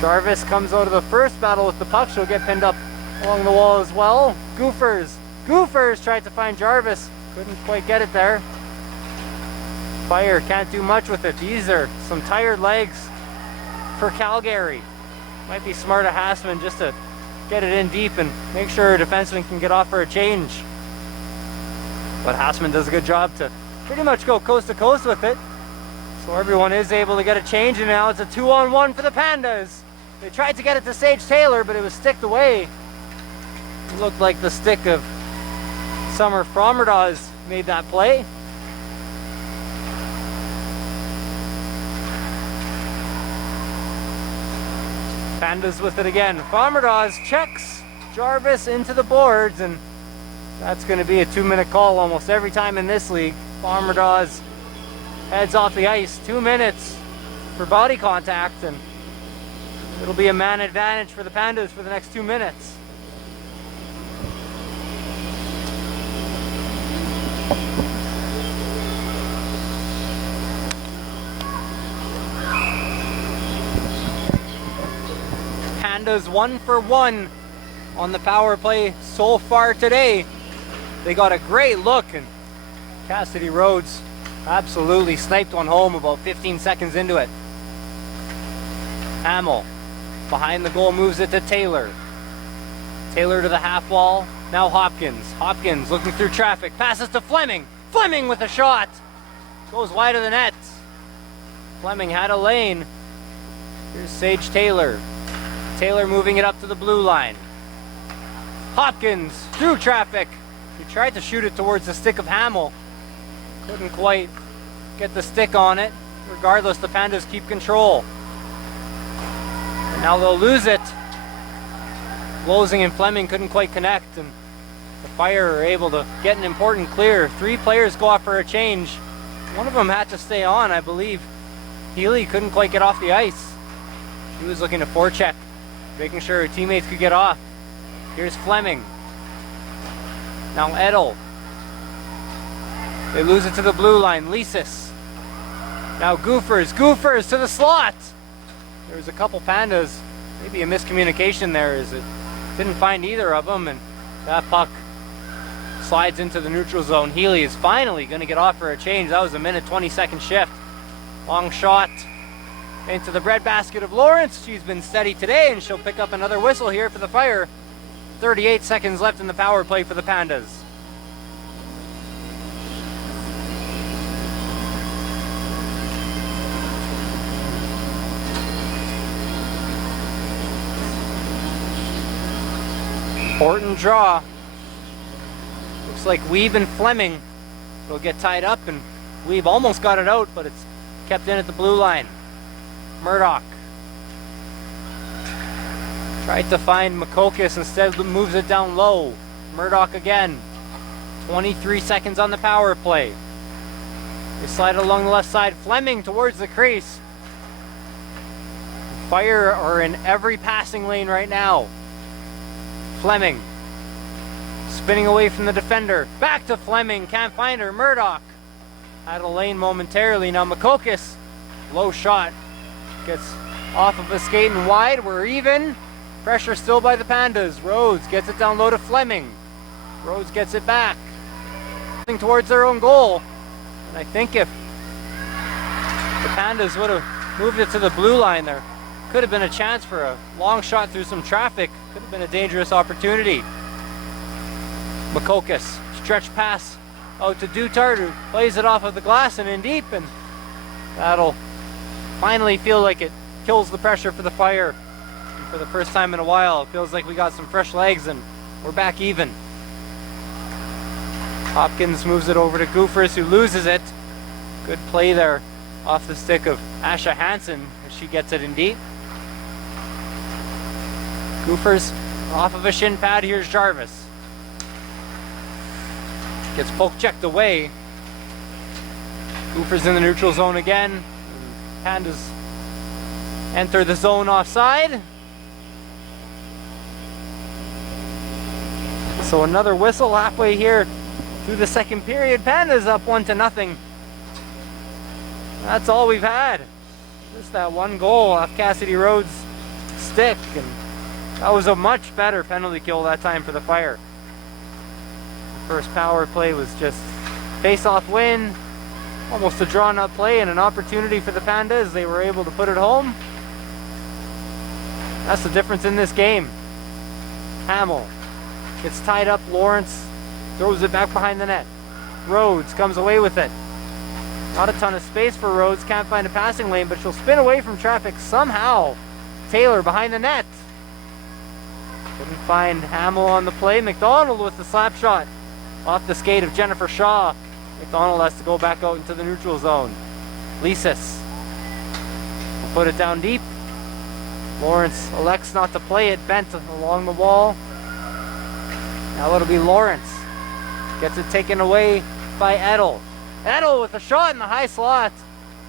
Jarvis comes out of the first battle with the puck. She'll get pinned up along the wall as well. Goofers tried to find Jarvis. Couldn't quite get it there. Fire can't do much with it. These are some tired legs for Calgary. Might be smart of Hastman just to get it in deep and make sure a defenseman can get off for a change. But Hastman does a good job to pretty much go coast to coast with it. So everyone is able to get a change, and now it's a 2-on-1 for the Pandas. They tried to get it to Sage Taylor, but it was sticked away. It looked like the stick of Summer Frommerdas made that play. Pandas with it again. Frommerdas checks Jarvis into the boards, and that's going to be a 2-minute call almost every time in this league. Frommerdas heads off the ice. 2 minutes for body contact, and it'll be a man advantage for the Pandas for the next 2 minutes. Pandas 1 for 1 on the power play so far today. They got a great look, and Cassidy Rhodes absolutely sniped one home about 15 seconds into it. Hamill behind the goal moves it to Taylor. Taylor to the half wall. Now Hopkins. Hopkins looking through traffic. Passes to Fleming. Fleming with a shot. Goes wide of the net. Fleming had a lane. Here's Sage Taylor. Taylor moving it up to the blue line. Hopkins through traffic. He tried to shoot it towards the stick of Hamill. Couldn't quite get the stick on it. Regardless, the Pandas keep control. And now they'll lose it. Losing and Fleming couldn't quite connect, and the Fire are able to get an important clear. 3 players go off for a change. One of them had to stay on, I believe. Healy couldn't quite get off the ice. He was looking to forecheck, making sure her teammates could get off. Here's Fleming. Now Edel. They lose it to the blue line. Lisis. Now Goofers. Goofers to the slot. There was a couple Pandas. Maybe a miscommunication there as it didn't find either of them, and that puck slides into the neutral zone. Healy is finally going to get off for a change. That was a 1:20 shift. Long shot into the breadbasket of Lawrence. She's been steady today, and she'll pick up another whistle here for the Fire. 38 seconds left in the power play for the Pandas. Important draw. Looks like Weeb and Fleming will get tied up, and Weeb almost got it out, but it's kept in at the blue line. Murdoch tried to find Makokis, instead moves it down low. Murdoch again. 23 seconds on the power play. They slide it along the left side. Fleming towards the crease. Fire are in every passing lane right now. Fleming spinning away from the defender. Back to Fleming. Can't find her. Murdoch out of lane momentarily. Now Makokis, low shot. Gets off of a skate and wide. We're even. Pressure still by the Pandas. Rhodes gets it down low to Fleming. Rhodes gets it back. Towards their own goal. And I think if the Pandas would have moved it to the blue line, there could have been a chance for a long shot through some traffic. Could have been a dangerous opportunity. Makokis, stretch pass out to Dutart, who plays it off of the glass and in deep, and that'll finally feel like it kills the pressure for the Fire. And for the first time in a while, it feels like we got some fresh legs and we're back even. Hopkins moves it over to Goofers, who loses it. Good play there off the stick of Asha Hansen as she gets it in deep. Goofers off of a shin pad. Here's Jarvis. Gets poke checked away. Goofers in the neutral zone again. Pandas enter the zone offside. So another whistle halfway here through the second period. Pandas up 1-0. That's all we've had. Just that one goal off Cassidy Rhodes' stick, and that was a much better penalty kill that time for the Fire. The first power play was just face-off win, almost a drawn-up play and an opportunity for the Pandas. They were able to put it home. That's the difference in this game. Hamill gets tied up. Lawrence throws it back behind the net. Rhodes comes away with it. Not a ton of space for Rhodes. Can't find a passing lane, but she'll spin away from traffic somehow. Taylor behind the net. Couldn't find Hamill on the play. McDonald with the slap shot off the skate of Jennifer Shaw. McDonald has to go back out into the neutral zone. Lisis will put it down deep. Lawrence elects not to play it. Bent along the wall. Now it'll be Lawrence. Gets it taken away by Edel. Edel with a shot in the high slot.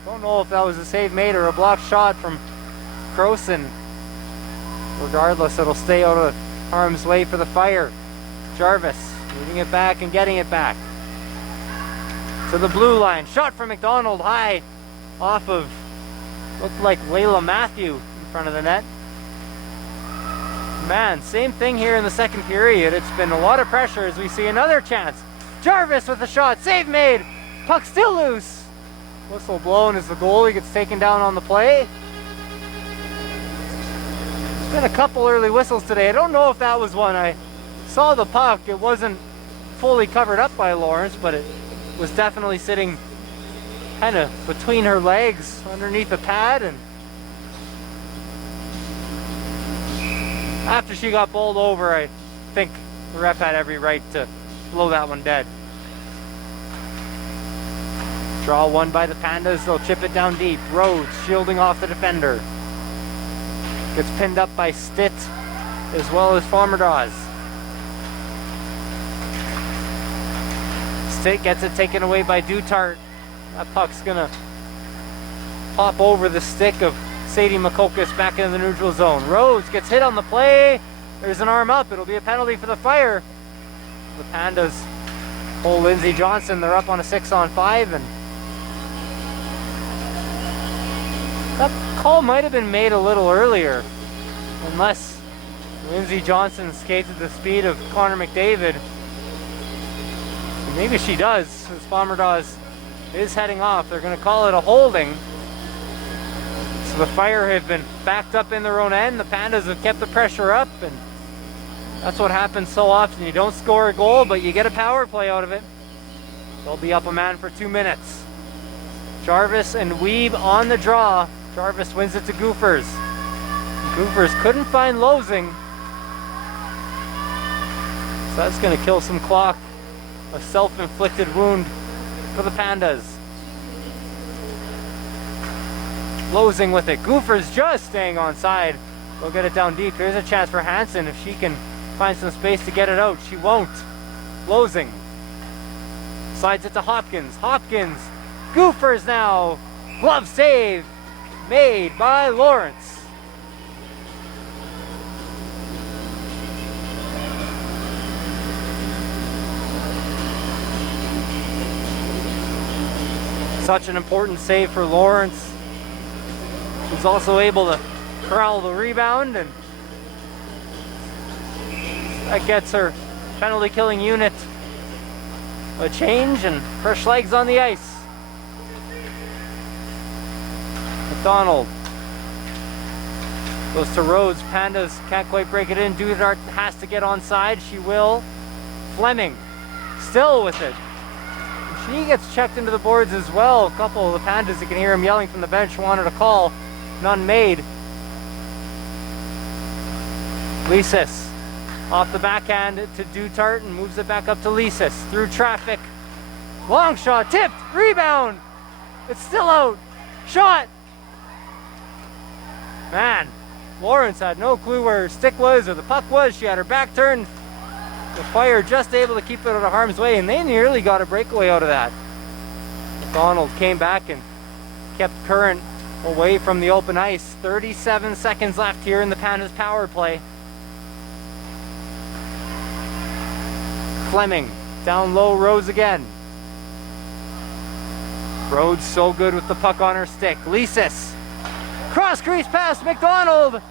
Don't know if that was a save made or a blocked shot from Croson. Regardless, it'll stay out of harm's way for the Fire. Jarvis moving it back and getting it back to the blue line. Shot from McDonald high off of, looked like Layla Matthew in front of the net. Man, same thing here in the second period. It's been a lot of pressure as we see another chance. Jarvis with a shot, save made. Puck still loose. Whistle blown as the goalie gets taken down on the play. There's been a couple early whistles today. I don't know if that was one. I saw the puck. It wasn't fully covered up by Lawrence, but it was definitely sitting kind of between her legs underneath the pad, and after she got bowled over, I think the ref had every right to blow that one dead. Draw one by the Pandas. They'll chip it down deep. Rhodes shielding off the defender. Gets pinned up by Stitt as well as Farmerdaws. Stitt gets it taken away by Dutart. That puck's gonna pop over the stick of Sadie Makokis back into the neutral zone. Rhodes gets hit on the play. There's an arm up. It'll be a penalty for the Fire. The Pandas pull Lindsay Johnson. They're up on a 6-on-5, and that call might have been made a little earlier, unless Lindsay Johnson skates at the speed of Connor McDavid. And maybe she does, as Farmerdaws is heading off. They're going to call it a holding. So the Fire have been backed up in their own end. The Pandas have kept the pressure up, and that's what happens so often. You don't score a goal, but you get a power play out of it. They'll be up a man for 2 minutes. Jarvis and Weeb on the draw. Jarvis wins it to Goofers. Goofers couldn't find Losing. So that's going to kill some clock. A self-inflicted wound for the Pandas. Losing with it. Goofers just staying on side. They'll get it down deep. Here's a chance for Hansen if she can find some space to get it out. She won't. Losing slides it to Hopkins. Hopkins. Goofers now. Glove save made by Lawrence. Such an important save for Lawrence, who's also able to corral the rebound, and that gets her penalty killing unit a change and fresh legs on the ice. McDonald goes to Rhodes. Pandas can't quite break it in. Dudart has to get onside. She will. Fleming still with it. She gets checked into the boards as well. A couple of the Pandas, you can hear him yelling from the bench, wanted a call. None made. Lisis off the backhand to Dutart and moves it back up to Lisis. Through traffic. Long shot, tipped, rebound. It's still out. Shot. Man, Lawrence had no clue where her stick was or the puck was. She had her back turned. The Fire just able to keep it out of harm's way, and they nearly got a breakaway out of that. McDonald came back and kept Current away from the open ice. 37 seconds left here in the Pandas power play. Fleming down low, Rhodes again. Rhodes so good with the puck on her stick. Lisis, cross crease pass, McDonald.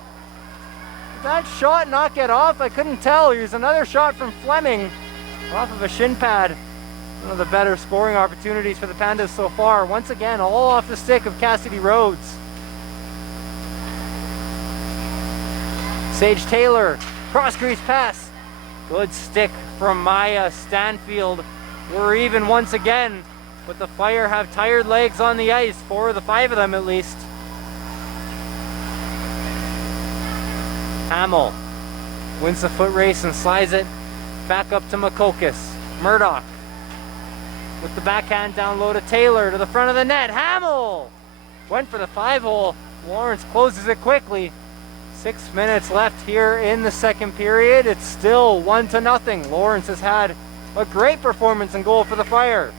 Did that shot not get off? I couldn't tell. Here's another shot from Fleming off of a shin pad. One of the better scoring opportunities for the Pandas so far. Once again, all off the stick of Cassidy Rhodes. Sage Taylor, cross crease pass. Good stick from Maya Stanfield. We're even once again, but the Fire have tired legs on the ice. 4 of the 5 of them at least. Hamill wins the foot race and slides it back up to Makokis. Murdoch with the backhand down low to Taylor to the front of the net. Hamill went for the 5-hole. Lawrence closes it quickly. 6 minutes left here in the second period. It's still 1-0. Lawrence has had a great performance and goal for the Fire.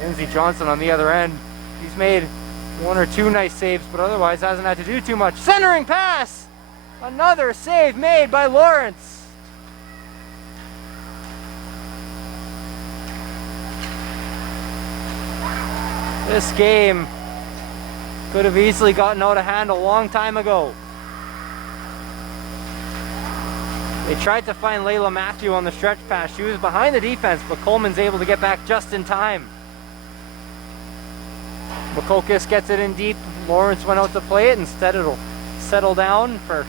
Lindsey Johnson on the other end. He's made 1 or 2 nice saves, but otherwise hasn't had to do too much. Centering pass! Another save made by Lawrence. This game could have easily gotten out of hand a long time ago. They tried to find Layla Matthew on the stretch pass. She was behind the defense, but Coleman's able to get back just in time. Makokis gets it in deep. Lawrence went out to play it. Instead, it'll settle down for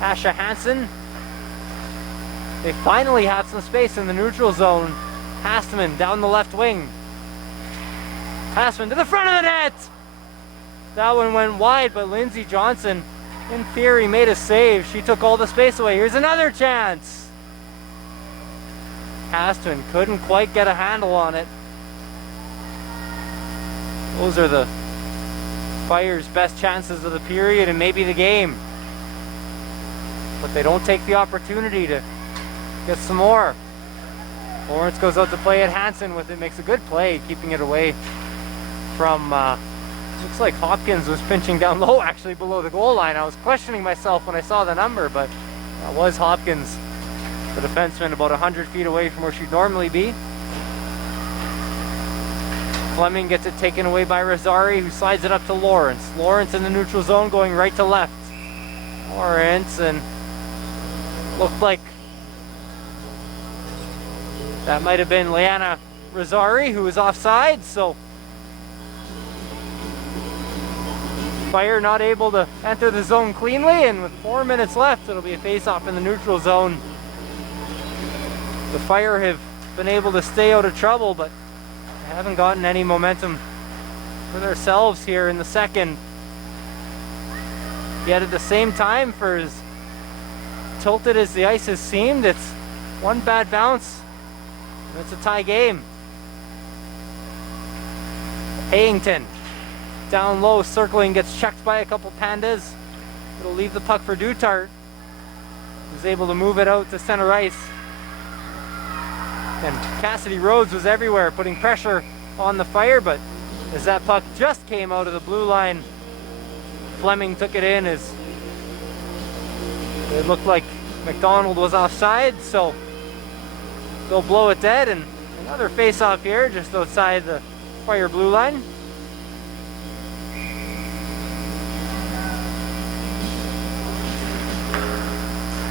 Asha Hansen. They finally have some space in the neutral zone. Hastman down the left wing. Hastman to the front of the net. That one went wide, but Lindsey Johnson, in theory, made a save. She took all the space away. Here's another chance. Hastman couldn't quite get a handle on it. Those are the Fire's best chances of the period and maybe the game. But they don't take the opportunity to get some more. Lawrence goes out to play at Hansen with it, makes a good play, keeping it away from, looks like Hopkins was pinching down low actually below the goal line. I was questioning myself when I saw the number, but that was Hopkins, the defenseman, about 100 feet away from where she'd normally be. Fleming gets it taken away by Rosari, who slides it up to Lawrence. Lawrence in the neutral zone going right to left. Lawrence, and looked like that might have been Leanna Rosari who was offside, so Fire not able to enter the zone cleanly, and with 4 minutes left, it'll be a face-off in the neutral zone. The Fire have been able to stay out of trouble, but they haven't gotten any momentum for themselves here in the second. Yet at the same time, for as tilted as the ice has seemed, it's one bad bounce and it's a tie game. Hayington down low, circling, gets checked by a couple Pandas. It'll leave the puck for Dutart, who's able to move it out to center ice. And Cassidy Rhodes was everywhere, putting pressure on the Fire, but as that puck just came out of the blue line, Fleming took it in as it looked like McDonald was offside, so they'll blow it dead. And another face-off here just outside the Fire blue line.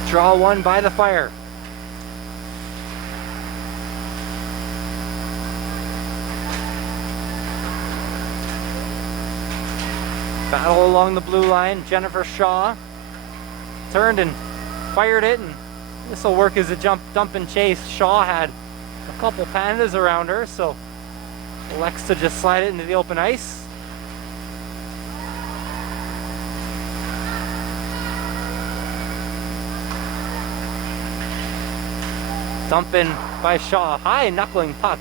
Draw one by the Fire. Battle along the blue line. Jennifer Shaw turned and fired it, and this will work as a dump and chase. Shaw had a couple Pandas around her, so elects to just slide it into the open ice. Dump in by Shaw. High knuckling puck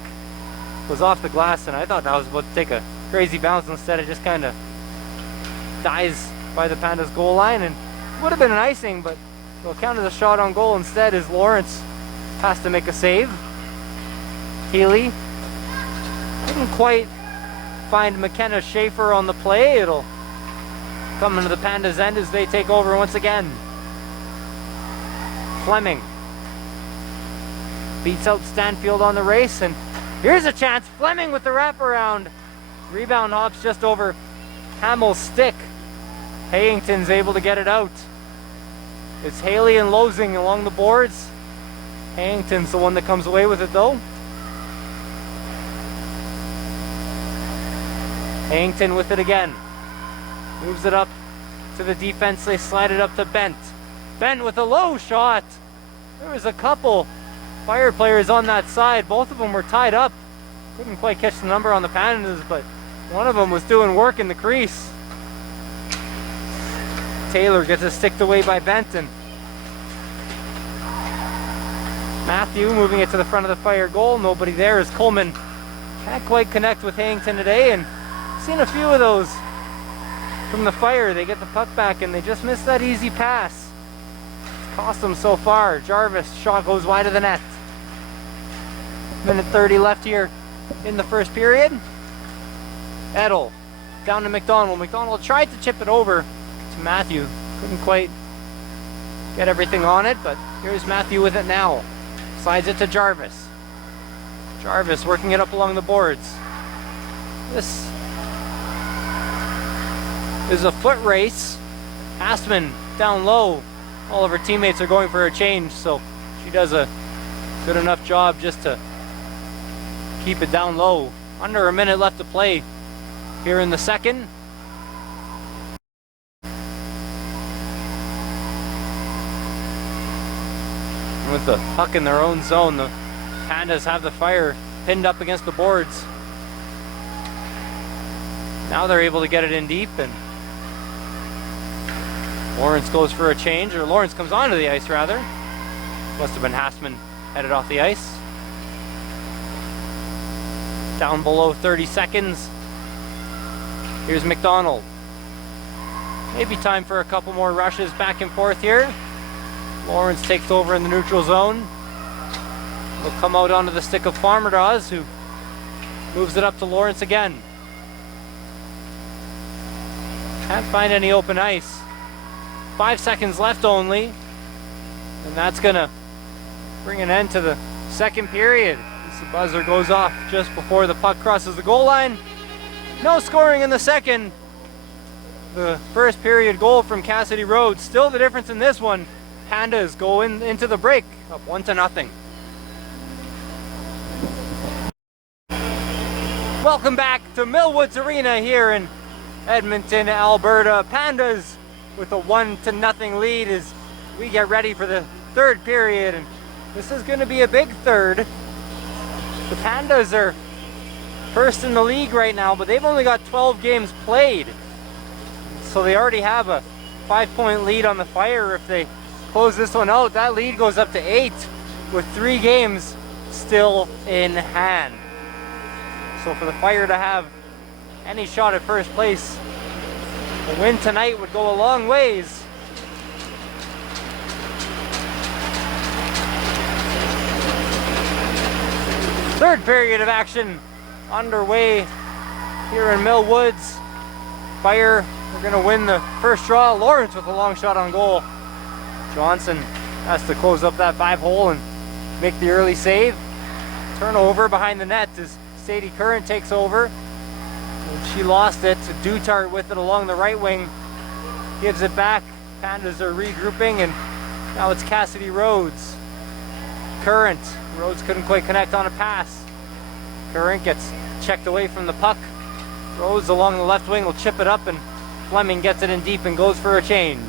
was off the glass, and I thought that was about to take a crazy bounce. Instead, it just kind of dies by the Pandas goal line, and would have been an icing, but it'll count as a shot on goal instead, as Lawrence has to make a save. Healy didn't quite find McKenna Schaefer on the play. It'll come into the Pandas' end as they take over once again. Fleming beats out Stanfield on the race, and here's a chance. Fleming with the wraparound. Rebound hops just over Hamill's stick. Hayington's able to get it out. It's Haley and Losing along the boards. Hayington's the one that comes away with it though. Hayington with it again. Moves it up to the defense. They slide it up to Bent. Bent with a low shot. There was a couple Fire players on that side. Both of them were tied up. Couldn't quite catch the number on the Pandas, but one of them was doing work in the crease. Taylor gets it sticked away by Benton. Matthew moving it to the front of the Fire goal. Nobody there as Coleman can't quite connect with Hayington today, and seen a few of those from the Fire. They get the puck back and they just miss that easy pass. It's cost them so far. Jarvis, shot goes wide of the net. Minute 30 left here in the first period. Edel down to McDonald. McDonald tried to chip it over to Matthew. Couldn't quite get everything on it, but here's Matthew with it now. Slides it to Jarvis. Jarvis working it up along the boards. This is a foot race. Hastman down low. All of her teammates are going for a change, so she does a good enough job just to keep it down low. Under a minute left to play here in the second. And with the puck in their own zone, the Pandas have the Fire pinned up against the boards. Now they're able to get it in deep, and Lawrence goes for a change, or Lawrence comes onto the ice rather. Must have been Hastman headed off the ice. Down below 30 seconds. Here's McDonald. Maybe time for a couple more rushes back and forth here. Lawrence takes over in the neutral zone. Will come out onto the stick of Farmerdaws, who moves it up to Lawrence again. Can't find any open ice. 5 seconds left only, and that's gonna bring an end to the second period. The buzzer goes off just before the puck crosses the goal line. No scoring in the second. The first period goal from Cassidy Rhodes. Still the difference in this one. Pandas go into the break up 1-0. Welcome back to Millwoods Arena here in Edmonton, Alberta. Pandas with a 1-0 lead as we get ready for the third period. And this is going to be a big third. The Pandas are first in the league right now, but they've only got 12 games played. So they already have a 5-point lead on the Fire. If they close this one out, that lead goes up to 8 with 3 games still in hand. So for the Fire to have any shot at first place, a win tonight would go a long ways. Third period of action underway here in Millwoods. Fire are going to win the first draw. Lawrence with a long shot on goal. Johnson has to close up that 5-hole and make the early save. Turnover behind the net as Sadie Curran takes over. She lost it to Dutart with it along the right wing. Gives it back. Pandas are regrouping, and now it's Cassidy Rhodes. Current. Rhodes couldn't quite connect on a pass. Current gets checked away from the puck. Rhodes along the left wing will chip it up, and Fleming gets it in deep and goes for a change.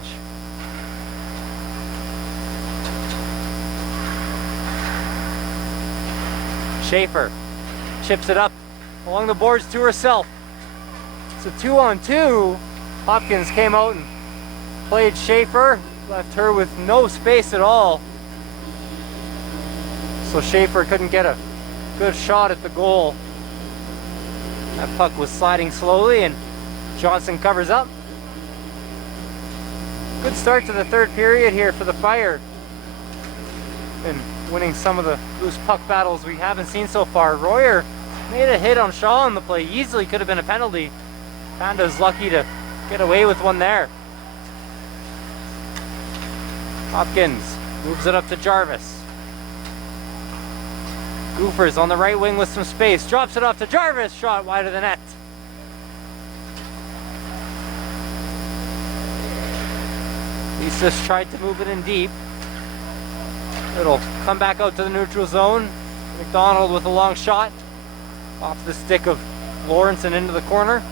Schaefer chips it up along the boards to herself. It's a 2-on-2. Hopkins came out and played Schaefer, left her with no space at all. So Schaefer couldn't get a good shot at the goal. That puck was sliding slowly, and Johnson covers up. Good start to the third period here for the Fire. Been winning some of the loose puck battles we haven't seen so far. Royer made a hit on Shaw on the play. Easily could have been a penalty. Panda's lucky to get away with one there. Hopkins moves it up to Jarvis. Goofers on the right wing with some space. Drops it off to Jarvis. Shot wide of the net. Lisa's tried to move it in deep. It'll come back out to the neutral zone. McDonald with a long shot. Off the stick of Lawrence and into the corner.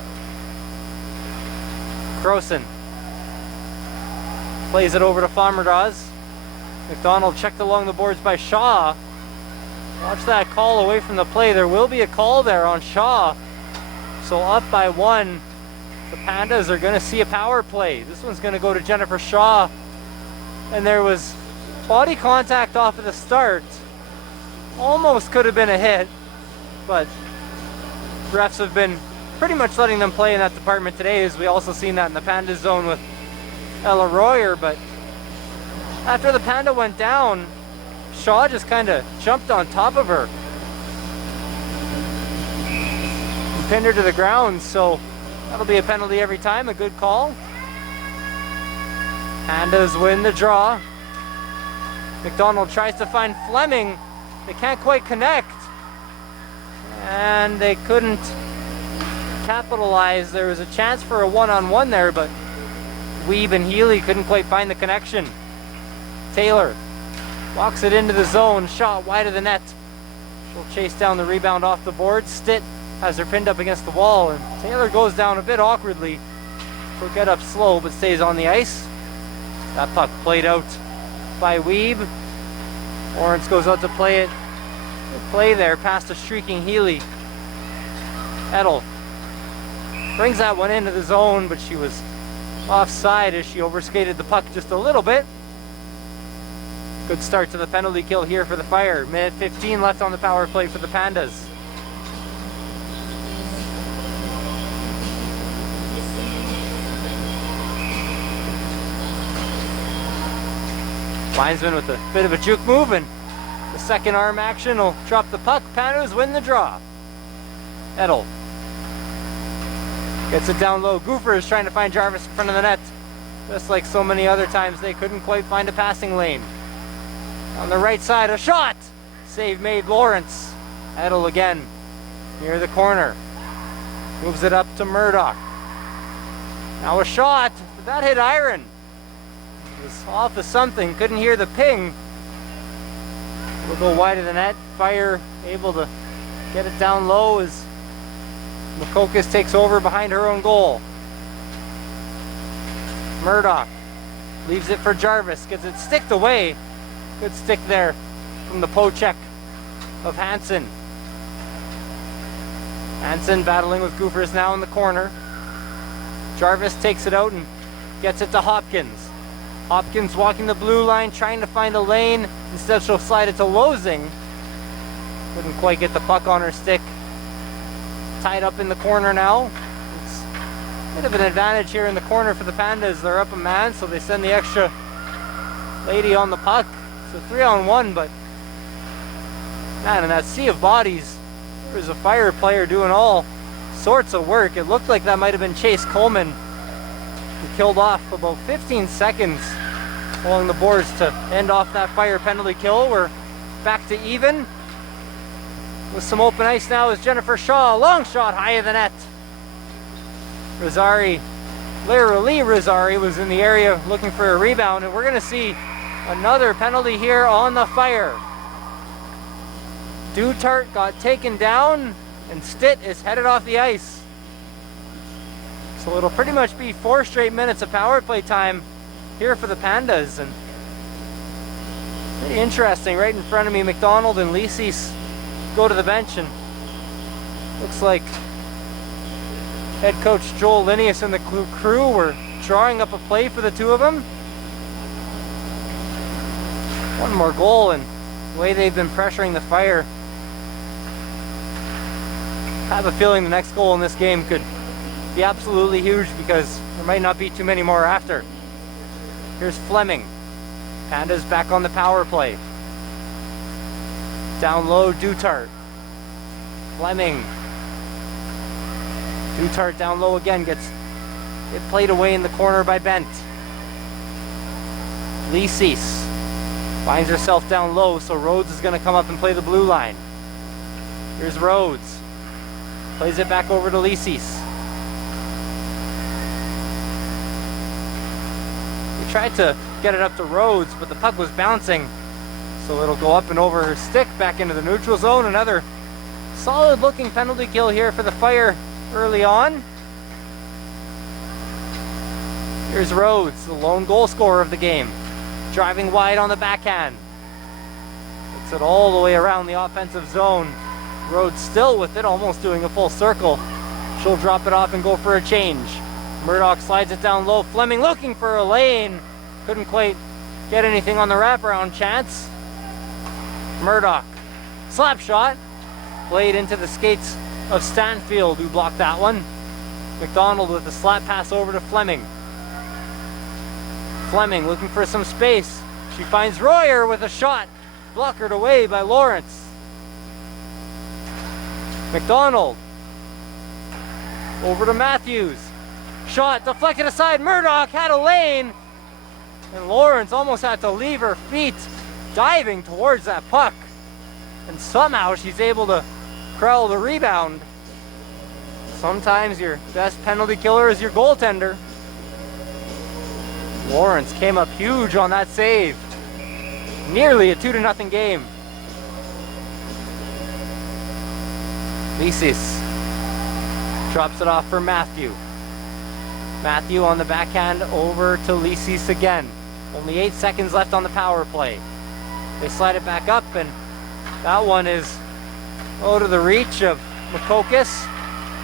Croson plays it over to Farmerdas. McDonald checked along the boards by Shaw. Watch that call away from the play. There will be a call there on Shaw. So up by one. The Pandas are going to see a power play. This one's going to go to Jennifer Shaw. And there was body contact off at the start. Almost could have been a hit. But refs have been pretty much letting them play in that department today, as we also seen that in the Panda zone with Ella Royer. But after the Panda went down, Shaw just kind of jumped on top of her and pinned her to the ground, so that'll be a penalty every time. A good call. Pandas win the draw. McDonald tries to find Fleming. They can't quite connect, and they couldn't capitalize. There was a chance for a one-on-one there, but Weeb and Healy couldn't quite find the connection. Taylor walks it into the zone, shot wide of the net. She'll chase down the rebound off the board. Stitt has her pinned up against the wall, and Taylor goes down a bit awkwardly. She'll get up slow but stays on the ice. That puck played out by Weeb. Lawrence goes out to play it. Good play there past a streaking Healy. Edel brings that one into the zone, but she was offside as she overskated the puck just a little bit. Good start to the penalty kill here for the Fire. Minute 15 left on the power play for the Pandas. Linesman with a bit of a juke move, and the second arm action will drop the puck. Pandas win the draw. Edel gets it down low. Goofer is trying to find Jarvis in front of the net. Just like so many other times, they couldn't quite find a passing lane. On the right side, a shot! Save made Lawrence. Edel again, near the corner. Moves it up to Murdoch. Now a shot. Did that hit iron? It was off of something. Couldn't hear the ping. It'll go wide of the net. Fire able to get it down low as Makokis takes over behind her own goal. Murdoch leaves it for Jarvis. Gets it sticked away. Good stick there from the poke check of Hansen. Hansen battling with Goofers now in the corner. Jarvis takes it out and gets it to Hopkins. Hopkins walking the blue line, trying to find a lane. Instead she'll slide it to Losing. Couldn't quite get the puck on her stick. Tied up in the corner now. It's a bit of an advantage here in the corner for the Pandas. They're up a man, so they send the extra lady on the puck. So 3-on-1, but man, in that sea of bodies, there was a Fire player doing all sorts of work. It looked like that might have been Chase Coleman, who killed off about 15 seconds along the boards to end off that Fire penalty kill. We're back to even with some open ice now as Jennifer Shaw, long shot high of the net. Rosari was in the area looking for a rebound, and we're going to see another penalty here on the Fire. Dutart got taken down, and Stitt is headed off the ice. So it'll pretty much be 4 straight minutes of power play time here for the Pandas, and pretty interesting. Right in front of me, McDonald and Lisis go to the bench, and looks like head coach Joel Linnaeus and the crew were drawing up a play for the two of them. One more goal, and the way they've been pressuring the Fire, I have a feeling the next goal in this game could be absolutely huge, because there might not be too many more after. Here's Fleming. Pandas back on the power play. Down low, Dutart. Fleming. Dutart down low again, gets it played away in the corner by Bent. Lisis finds herself down low, so Rhodes is going to come up and play the blue line. Here's Rhodes. Plays it back over to Lisis. They tried to get it up to Rhodes, but the puck was bouncing, so it'll go up and over her stick back into the neutral zone. Another solid looking penalty kill here for the Fire early on. Here's Rhodes, the lone goal scorer of the game, driving wide on the backhand. Puts it all the way around the offensive zone. Rhodes still with it, almost doing a full circle. She'll drop it off and go for a change. Murdoch slides it down low. Fleming looking for a lane. Couldn't quite get anything on the wraparound chance. Murdoch, slap shot. Played into the skates of Stanfield, who blocked that one. McDonald with a slap pass over to Fleming. Fleming looking for some space. She finds Royer with a shot. Blockered away by Lawrence. McDonald. Over to Matthews. Shot deflected aside. Murdoch had a lane. And Lawrence almost had to leave her feet, diving towards that puck. And somehow she's able to corral the rebound. Sometimes your best penalty killer is your goaltender. Lawrence came up huge on that save. Nearly a 2-0 game. Lisis drops it off for Matthew. Matthew on the backhand over to Lisis again. Only 8 seconds left on the power play. They slide it back up, and that one is out of the reach of Makokis.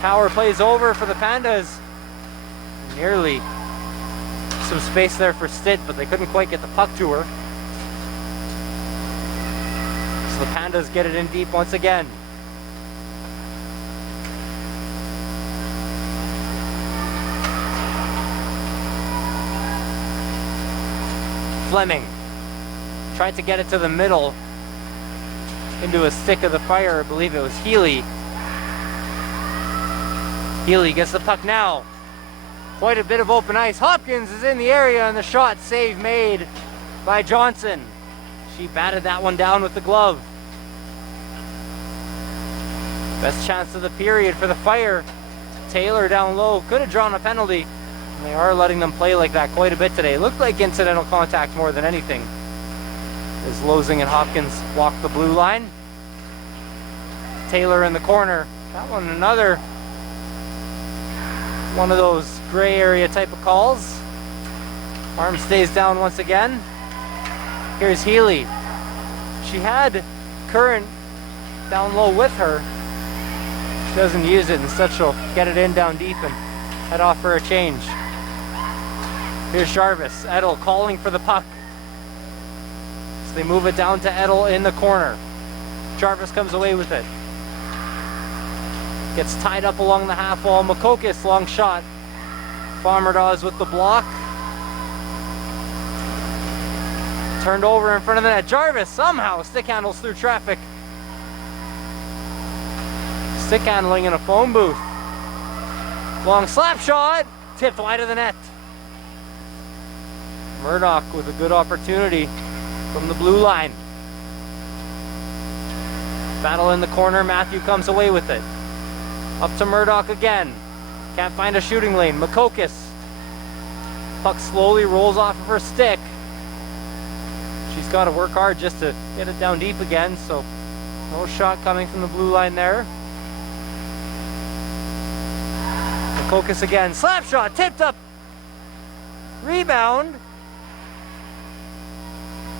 Power plays over for the Pandas. Nearly some space there for Stitt, but they couldn't quite get the puck to her. So the Pandas get it in deep once again. Fleming tried to get it to the middle into a stick of the Fire. I believe it was Healy. Healy gets the puck now. Quite a bit of open ice. Hopkins is in the area, and the shot save made by Johnson. She batted that one down with the glove. Best chance of the period for the Fire. Taylor down low. Could have drawn a penalty. And they are letting them play like that quite a bit today. It looked like incidental contact more than anything, as Losing and Hopkins walk the blue line. Taylor in the corner. That one another one of those gray area type of calls. Arm stays down once again. Here's Healy. She had Current down low with her. She doesn't use it. Instead she'll get it in down deep and head off for a change. Here's Jarvis. Edel calling for the puck. So they move it down to Edel in the corner. Jarvis comes away with it. Gets tied up along the half wall. Makokis, long shot. Farmerdaws with the block. Turned over in front of the net. Jarvis somehow stick handles through traffic. Stick handling in a phone booth. Long slap shot. Tipped wide of the net. Murdoch with a good opportunity from the blue line. Battle in the corner. Matthew comes away with it. Up to Murdoch again. Can't find a shooting lane. Makokis. Puck slowly rolls off of her stick. She's got to work hard just to get it down deep again, so no shot coming from the blue line there. Makokis again. Slap shot. Tipped up. Rebound.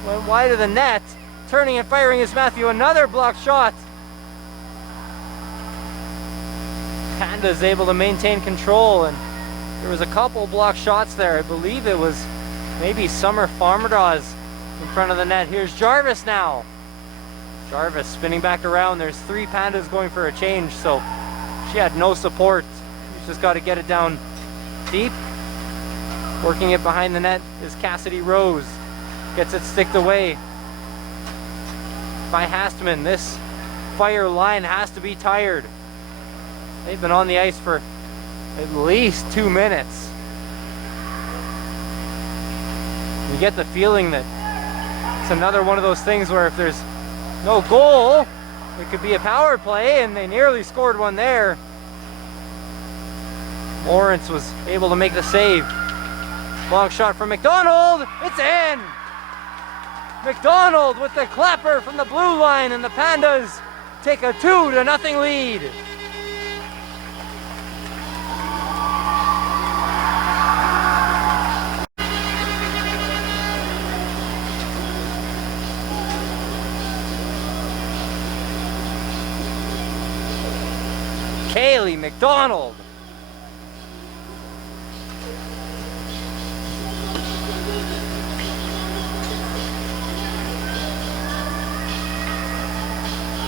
Went wide of the net. Turning and firing is Matthew. Another block shot. Panda is able to maintain control, and there was a couple block shots there. I believe it was maybe Summer Farmerdaws in front of the net. Here's Jarvis now. Jarvis spinning back around. There's 3 Pandas going for a change, so she had no support. She's just got to get it down deep. Working it behind the net is Cassidy Rose. Gets it sticked away by Hastman. This Fire line has to be tired. They've been on the ice for at least 2 minutes. You get the feeling that it's another one of those things where if there's no goal, it could be a power play, and they nearly scored one there. Lawrence was able to make the save. Long shot from McDonald. It's in! McDonald with the clapper from the blue line, and the Pandas take a 2-0 lead. Kaylee McDonald.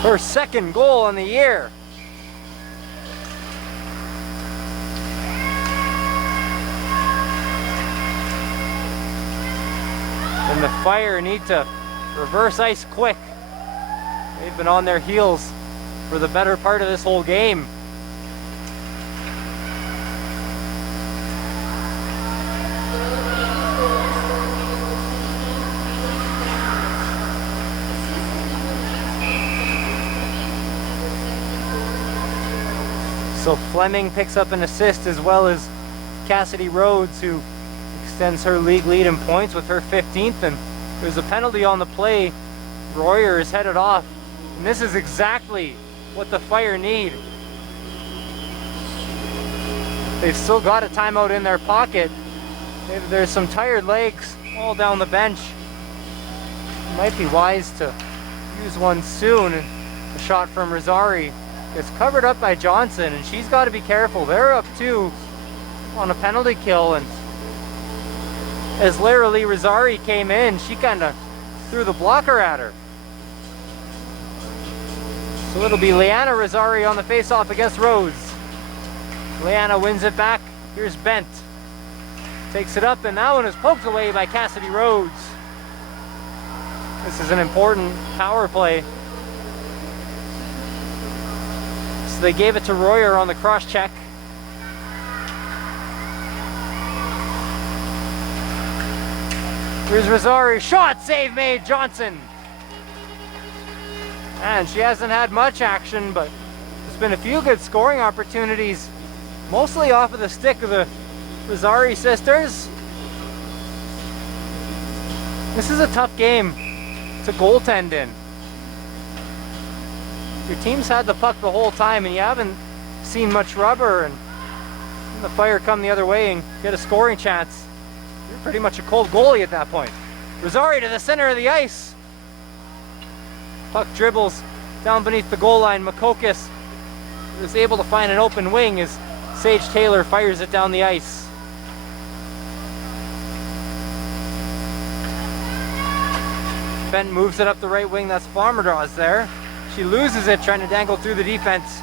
Her second goal on the year. And the Fire need to reverse ice quick. They've been on their heels for the better part of this whole game. So Fleming picks up an assist, as well as Cassidy Rhodes, who extends her league lead in points with her 15th. And there's a penalty on the play. Royer is headed off. And this is exactly what the Fire need. They've still got a timeout in their pocket. There's some tired legs all down the bench. It might be wise to use one soon. A shot from Rosari. It's covered up by Johnson, and she's got to be careful. They're up 2 on a penalty kill, and as Lara Lee Rosari came in, she kind of threw the blocker at her. So it'll be Leanna Rosari on the face-off against Rose. Leanna wins it back. Here's Bent. Takes it up, and that one is poked away by Cassidy Rhodes. This is an important power play. They gave it to Royer on the cross check. Here's Rosari. Shot, save made, Johnson. And she hasn't had much action, but there's been a few good scoring opportunities, mostly off of the stick of the Rosari sisters. This is a tough game to goaltend in. Your team's had the puck the whole time, and you haven't seen much rubber, and the Fire come the other way and get a scoring chance. You're pretty much a cold goalie at that point. Rosari to the center of the ice. Puck dribbles down beneath the goal line. Makokis is able to find an open wing as Sage Taylor fires it down the ice. Bent moves it up the right wing. That's Farmerdaws there. She loses it trying to dangle through the defense.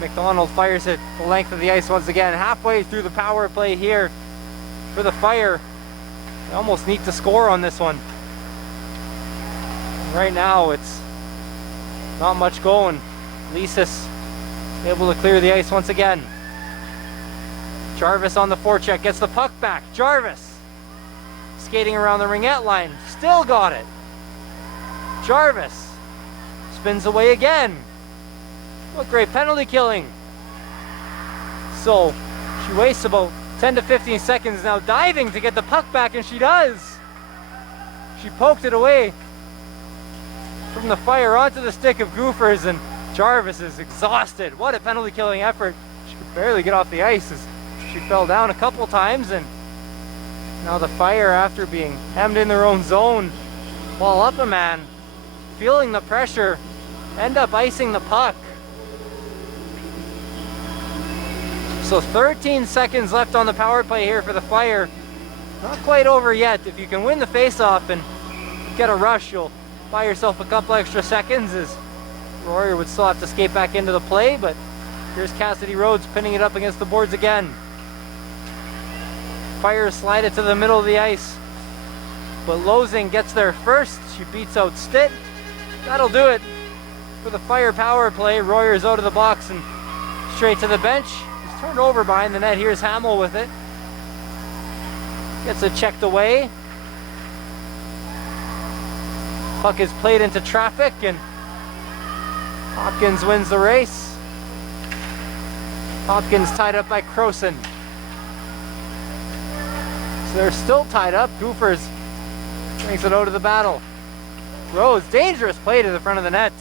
McDonald fires it the length of the ice once again. Halfway through the power play here for the Fire. They almost need to score on this one. Right now it's not much going. Lisa's able to clear the ice once again. Jarvis on the forecheck, gets the puck back. Jarvis skating around the ringette line, still got it. Jarvis spins away again. What great penalty killing. So She wastes about 10 to 15 seconds now diving to get the puck back, and she does. She poked it away from the Fire onto the stick of Gophers, and Jarvis is exhausted. What a penalty killing effort. She could barely get off the ice as she fell down a couple times, and now the Fire, after being hemmed in their own zone, while up a man, feeling the pressure, end up icing the puck. So 13 seconds left on the power play here for the Fire. Not quite over yet. If you can win the faceoff and get a rush, you'll buy yourself a couple extra seconds, as Royer would still have to skate back into the play, but here's Cassidy Rhodes pinning it up against the boards again. Fire slide it to the middle of the ice, but Losing gets there first. She beats out Stitt. That'll do it for the Fire power play. Royer's out of the box and straight to the bench. He's turned over behind the net. Here's Hamill with it. Gets it checked away. Puck is played into traffic, and Hopkins wins the race. Hopkins tied up by Croson. So they're still tied up. Gophers brings it out of the battle. Rhodes, dangerous play to the front of the net.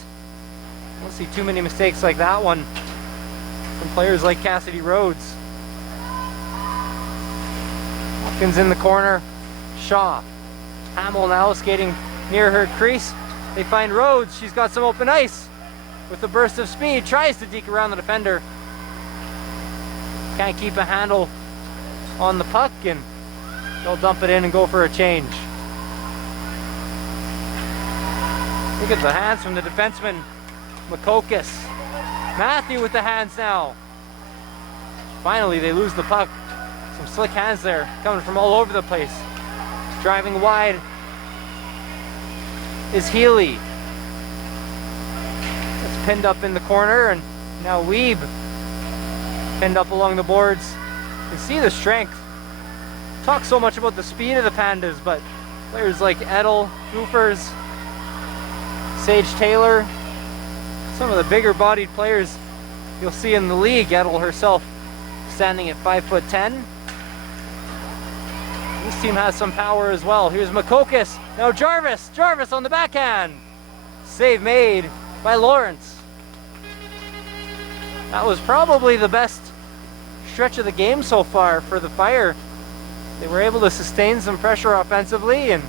Don't see too many mistakes like that one from players like Cassidy Rhodes. Hopkins in the corner. Shaw. Hamill now skating near her crease. They find Rhodes. She's got some open ice. With a burst of speed, tries to deke around the defender. Can't keep a handle on the puck, and they'll dump it in and go for a change. Look at the hands from the defenseman, Makokis. Matthew with the hands now. Finally, they lose the puck. Some slick hands there, coming from all over the place. Driving wide is Healy. It's pinned up in the corner, and now Weeb pinned up along the boards. You can see the strength. Talk so much about the speed of the Pandas, but players like Edel, Gophers, Sage Taylor, some of the bigger bodied players you'll see in the league. Edel herself standing at 5'10". This team has some power as well. Here's Makokis. Now Jarvis. Jarvis on the backhand. Save made by Lawrence. That was probably the best stretch of the game so far for the Fire. They were able to sustain some pressure offensively, and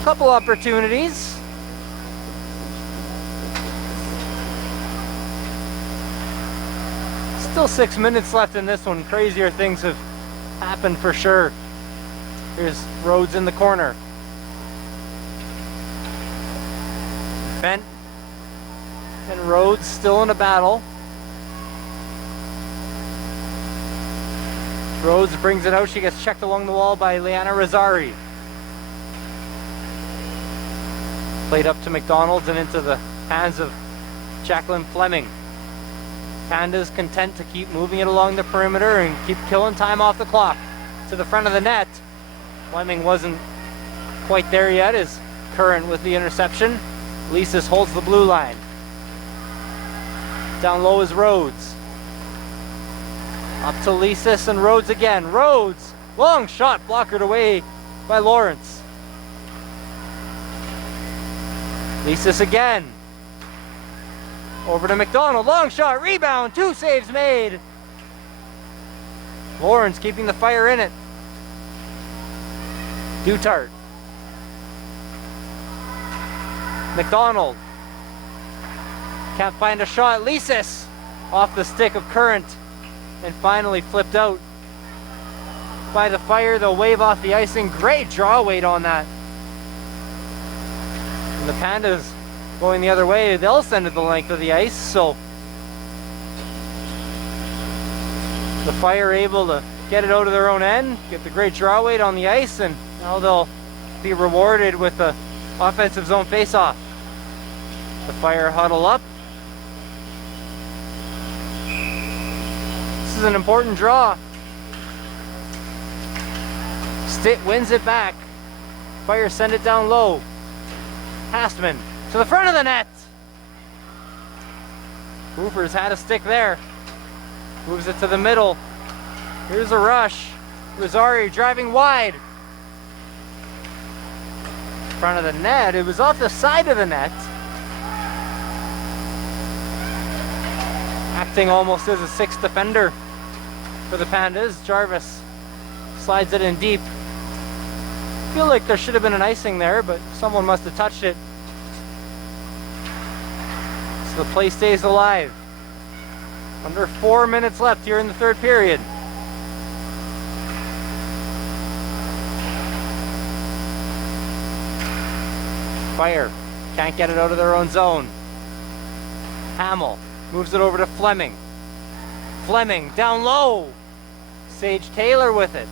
a couple opportunities. Still 6 minutes left in this one. Crazier things have happened for sure. Here's Rhodes in the corner. Bent and Rhodes still in a battle. Rhodes brings it out. She gets checked along the wall by Liana Rosari. Played up to McDonald's and into the hands of Jacqueline Fleming. Pandas content to keep moving it along the perimeter and keep killing time off the clock. To the front of the net. Fleming wasn't quite there yet as Curran with the interception. Lisis holds the blue line. Down low is Rhodes. Up to Lisis and Rhodes again. Rhodes! Long shot blockered away by Lawrence. Lisis again. Over to McDonald. Long shot. Rebound. 2 saves made. Lawrence keeping the Fire in it. Dutart. McDonald. Can't find a shot. Lisis off the stick of Current. And finally flipped out by the Fire. They'll wave off the icing. Great draw weight on that. And the Pandas going the other way, they'll send it the length of the ice. So the Fire able to get it out of their own end, get the great draw weight on the ice, and now they'll be rewarded with the offensive zone face-off. The Fire huddle up. This is an important draw. Stitt wins it back. Fire send it down low. Hastman to the front of the net. Hoover's had a stick there. Moves it to the middle. Here's a rush. Rosari driving wide. In front of the net. It was off the side of the net. Acting almost as a sixth defender for the Pandas. Jarvis slides it in deep. I feel like there should have been an icing there, but someone must have touched it. So the play stays alive. Under 4 minutes left here in the third period. Fire can't get it out of their own zone. Hamill moves it over to Fleming. Fleming down low. Sage Taylor with it.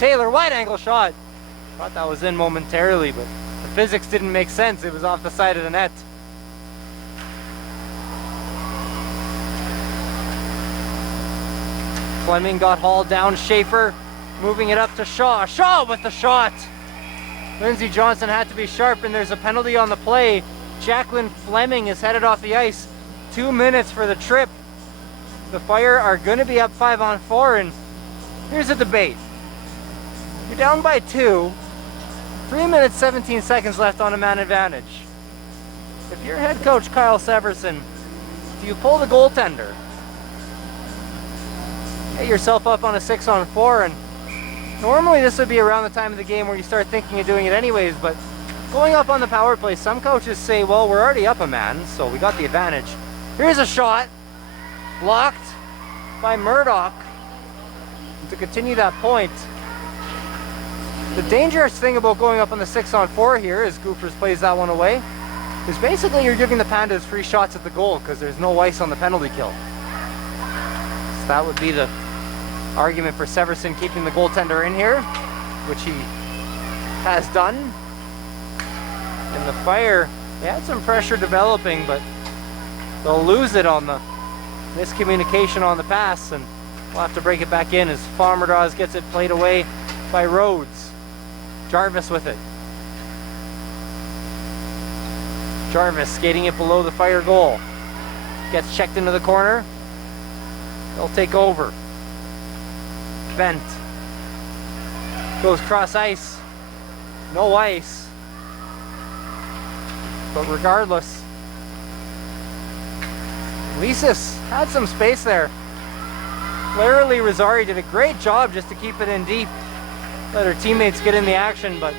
Taylor, wide angle shot. Thought that was in momentarily, but the physics didn't make sense. It was off the side of the net. Fleming got hauled down. Schaefer moving it up to Shaw. Shaw with the shot. Lindsey Johnson had to be sharp, and there's a penalty on the play. Jacqueline Fleming is headed off the ice. 2 minutes for the trip. The Fire are going to be up 5-on-4, and here's a debate. You're down by 2. 3 minutes, 17 seconds left on a man advantage. If you're head coach Kyle Severson, do you pull the goaltender? Get yourself up on a 6-on-4, and normally this would be around the time of the game where you start thinking of doing it anyways, but going up on the power play, some coaches say, well, we're already up a man, so we got the advantage. Here's a shot. Blocked by Murdoch to continue that point. The dangerous thing about going up on the 6-on-4 here, as Goofers plays that one away, is basically you're giving the Pandas free shots at the goal because there's no ice on the penalty kill. So that would be the argument for Severson keeping the goaltender in here, which he has done. And the Fire, they had some pressure developing, but they'll lose it on the miscommunication on the pass, and we'll have to break it back in as Farmerdaws gets it played away by Rhodes. Jarvis with it. Jarvis skating it below the Fire goal. Gets checked into the corner. They'll take over. Bent. Goes cross ice. No ice. But regardless, Lisis had some space there. Clearly Rosari did a great job just to keep it in deep. Let her teammates get in the action, but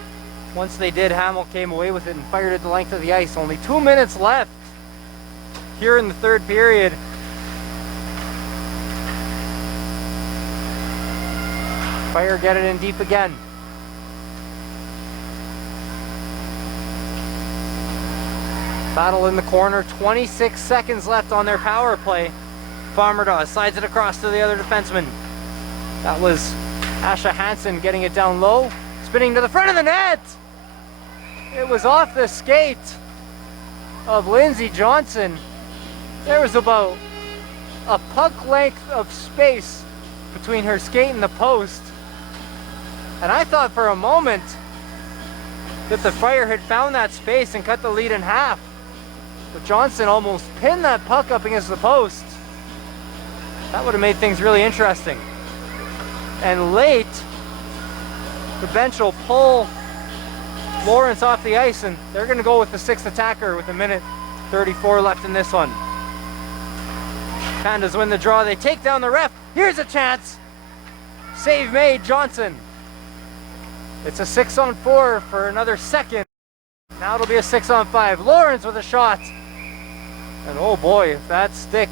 once they did, Hamill came away with it and fired it the length of the ice. Only 2 minutes left here in the third period. Fire get it in deep again. Battle in the corner, 26 seconds left on their power play. Farmerdaws slides it across to the other defenseman. That was Asha Hansen getting it down low, spinning to the front of the net. It was off the skate of Lindsey Johnson. There was about a puck length of space between her skate and the post. And I thought for a moment that the Fire had found that space and cut the lead in half. But Johnson almost pinned that puck up against the post. That would have made things really interesting. And late, the bench will pull Lawrence off the ice, and they're going to go with the sixth attacker with 1:34 left in this one. Pandas win the draw. They take down the ref. Here's a chance. Save made, Johnson. It's a 6-on-4 for another second. Now it'll be a 6-on-5. Lawrence with a shot. And oh boy, if that stick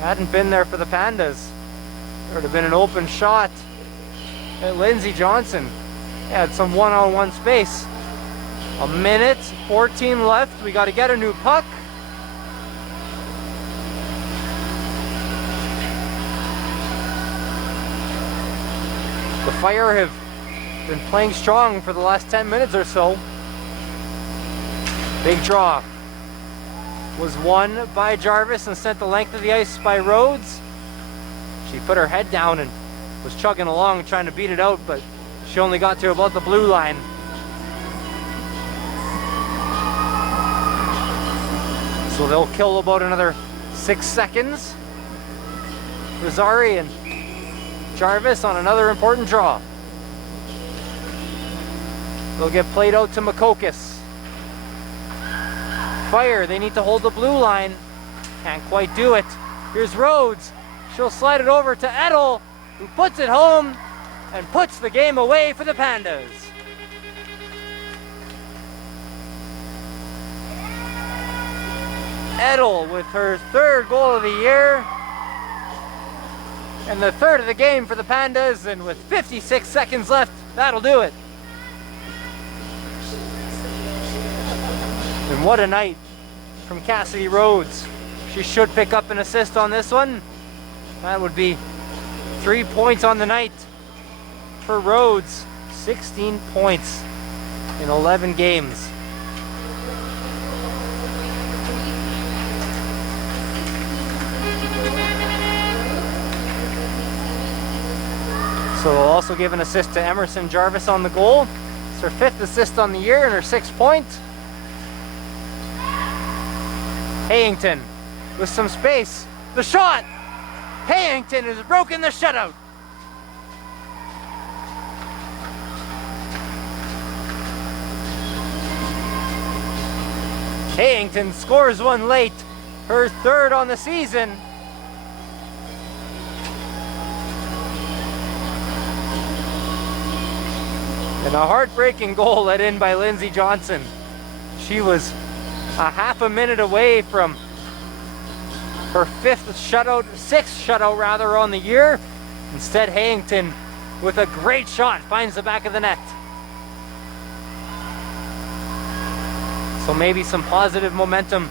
hadn't been there for the Pandas, there would have been an open shot at Lindsey Johnson. He had some one-on-one space. 1:14 left. We got to get a new puck. The Fire have been playing strong for the last 10 minutes or so. Big draw was won by Jarvis and sent the length of the ice by Rhodes. She put her head down and was chugging along trying to beat it out, but she only got to about the blue line. So they'll kill about another 6 seconds. Rosari and Jarvis on another important draw. They'll get played out to Makokis. Fire, they need to hold the blue line. Can't quite do it. Here's Rhodes. She'll slide it over to Edel, who puts it home and puts the game away for the Pandas. Edel with her 3rd goal of the year and the 3rd of the game for the Pandas, and with 56 seconds left, that'll do it. And what a night from Cassidy Rhodes. She should pick up an assist on this one. That would be 3 points on the night for Rhodes. 16 points in 11 games. So we'll also give an assist to Emerson Jarvis on the goal. It's her 5th assist on the year and her 6th point. Hayington with some space. The shot! Hayington has broken the shutout. Hayington scores one late, her 3rd on the season. And a heartbreaking goal let in by Lindsay Johnson. She was a half a minute away from her 6th shutout rather on the year. Instead, Hayington with a great shot finds the back of the net. So maybe some positive momentum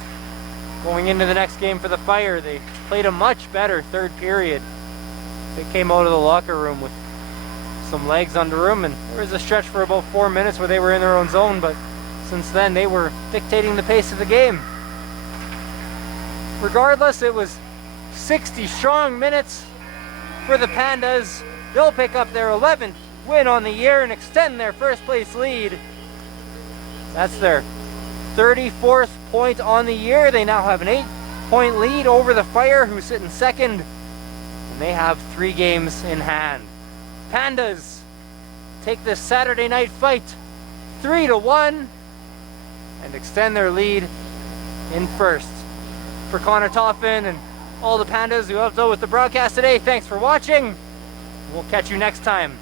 going into the next game for the Fire. They played a much better 3rd period. They came out of the locker room with some legs under them, and there was a stretch for about 4 minutes where they were in their own zone, but since then they were dictating the pace of the game. Regardless, it was 60 strong minutes for the Pandas. They'll pick up their 11th win on the year and extend their 1st place lead. That's their 34th point on the year. They now have an 8-point lead over the Fire, who sit in 2nd, and they have 3 games in hand. Pandas take this Saturday night fight 3-1 and extend their lead in 1st. For Connor Toffin and all the Pandas who helped out with the broadcast today, thanks for watching. We'll catch you next time.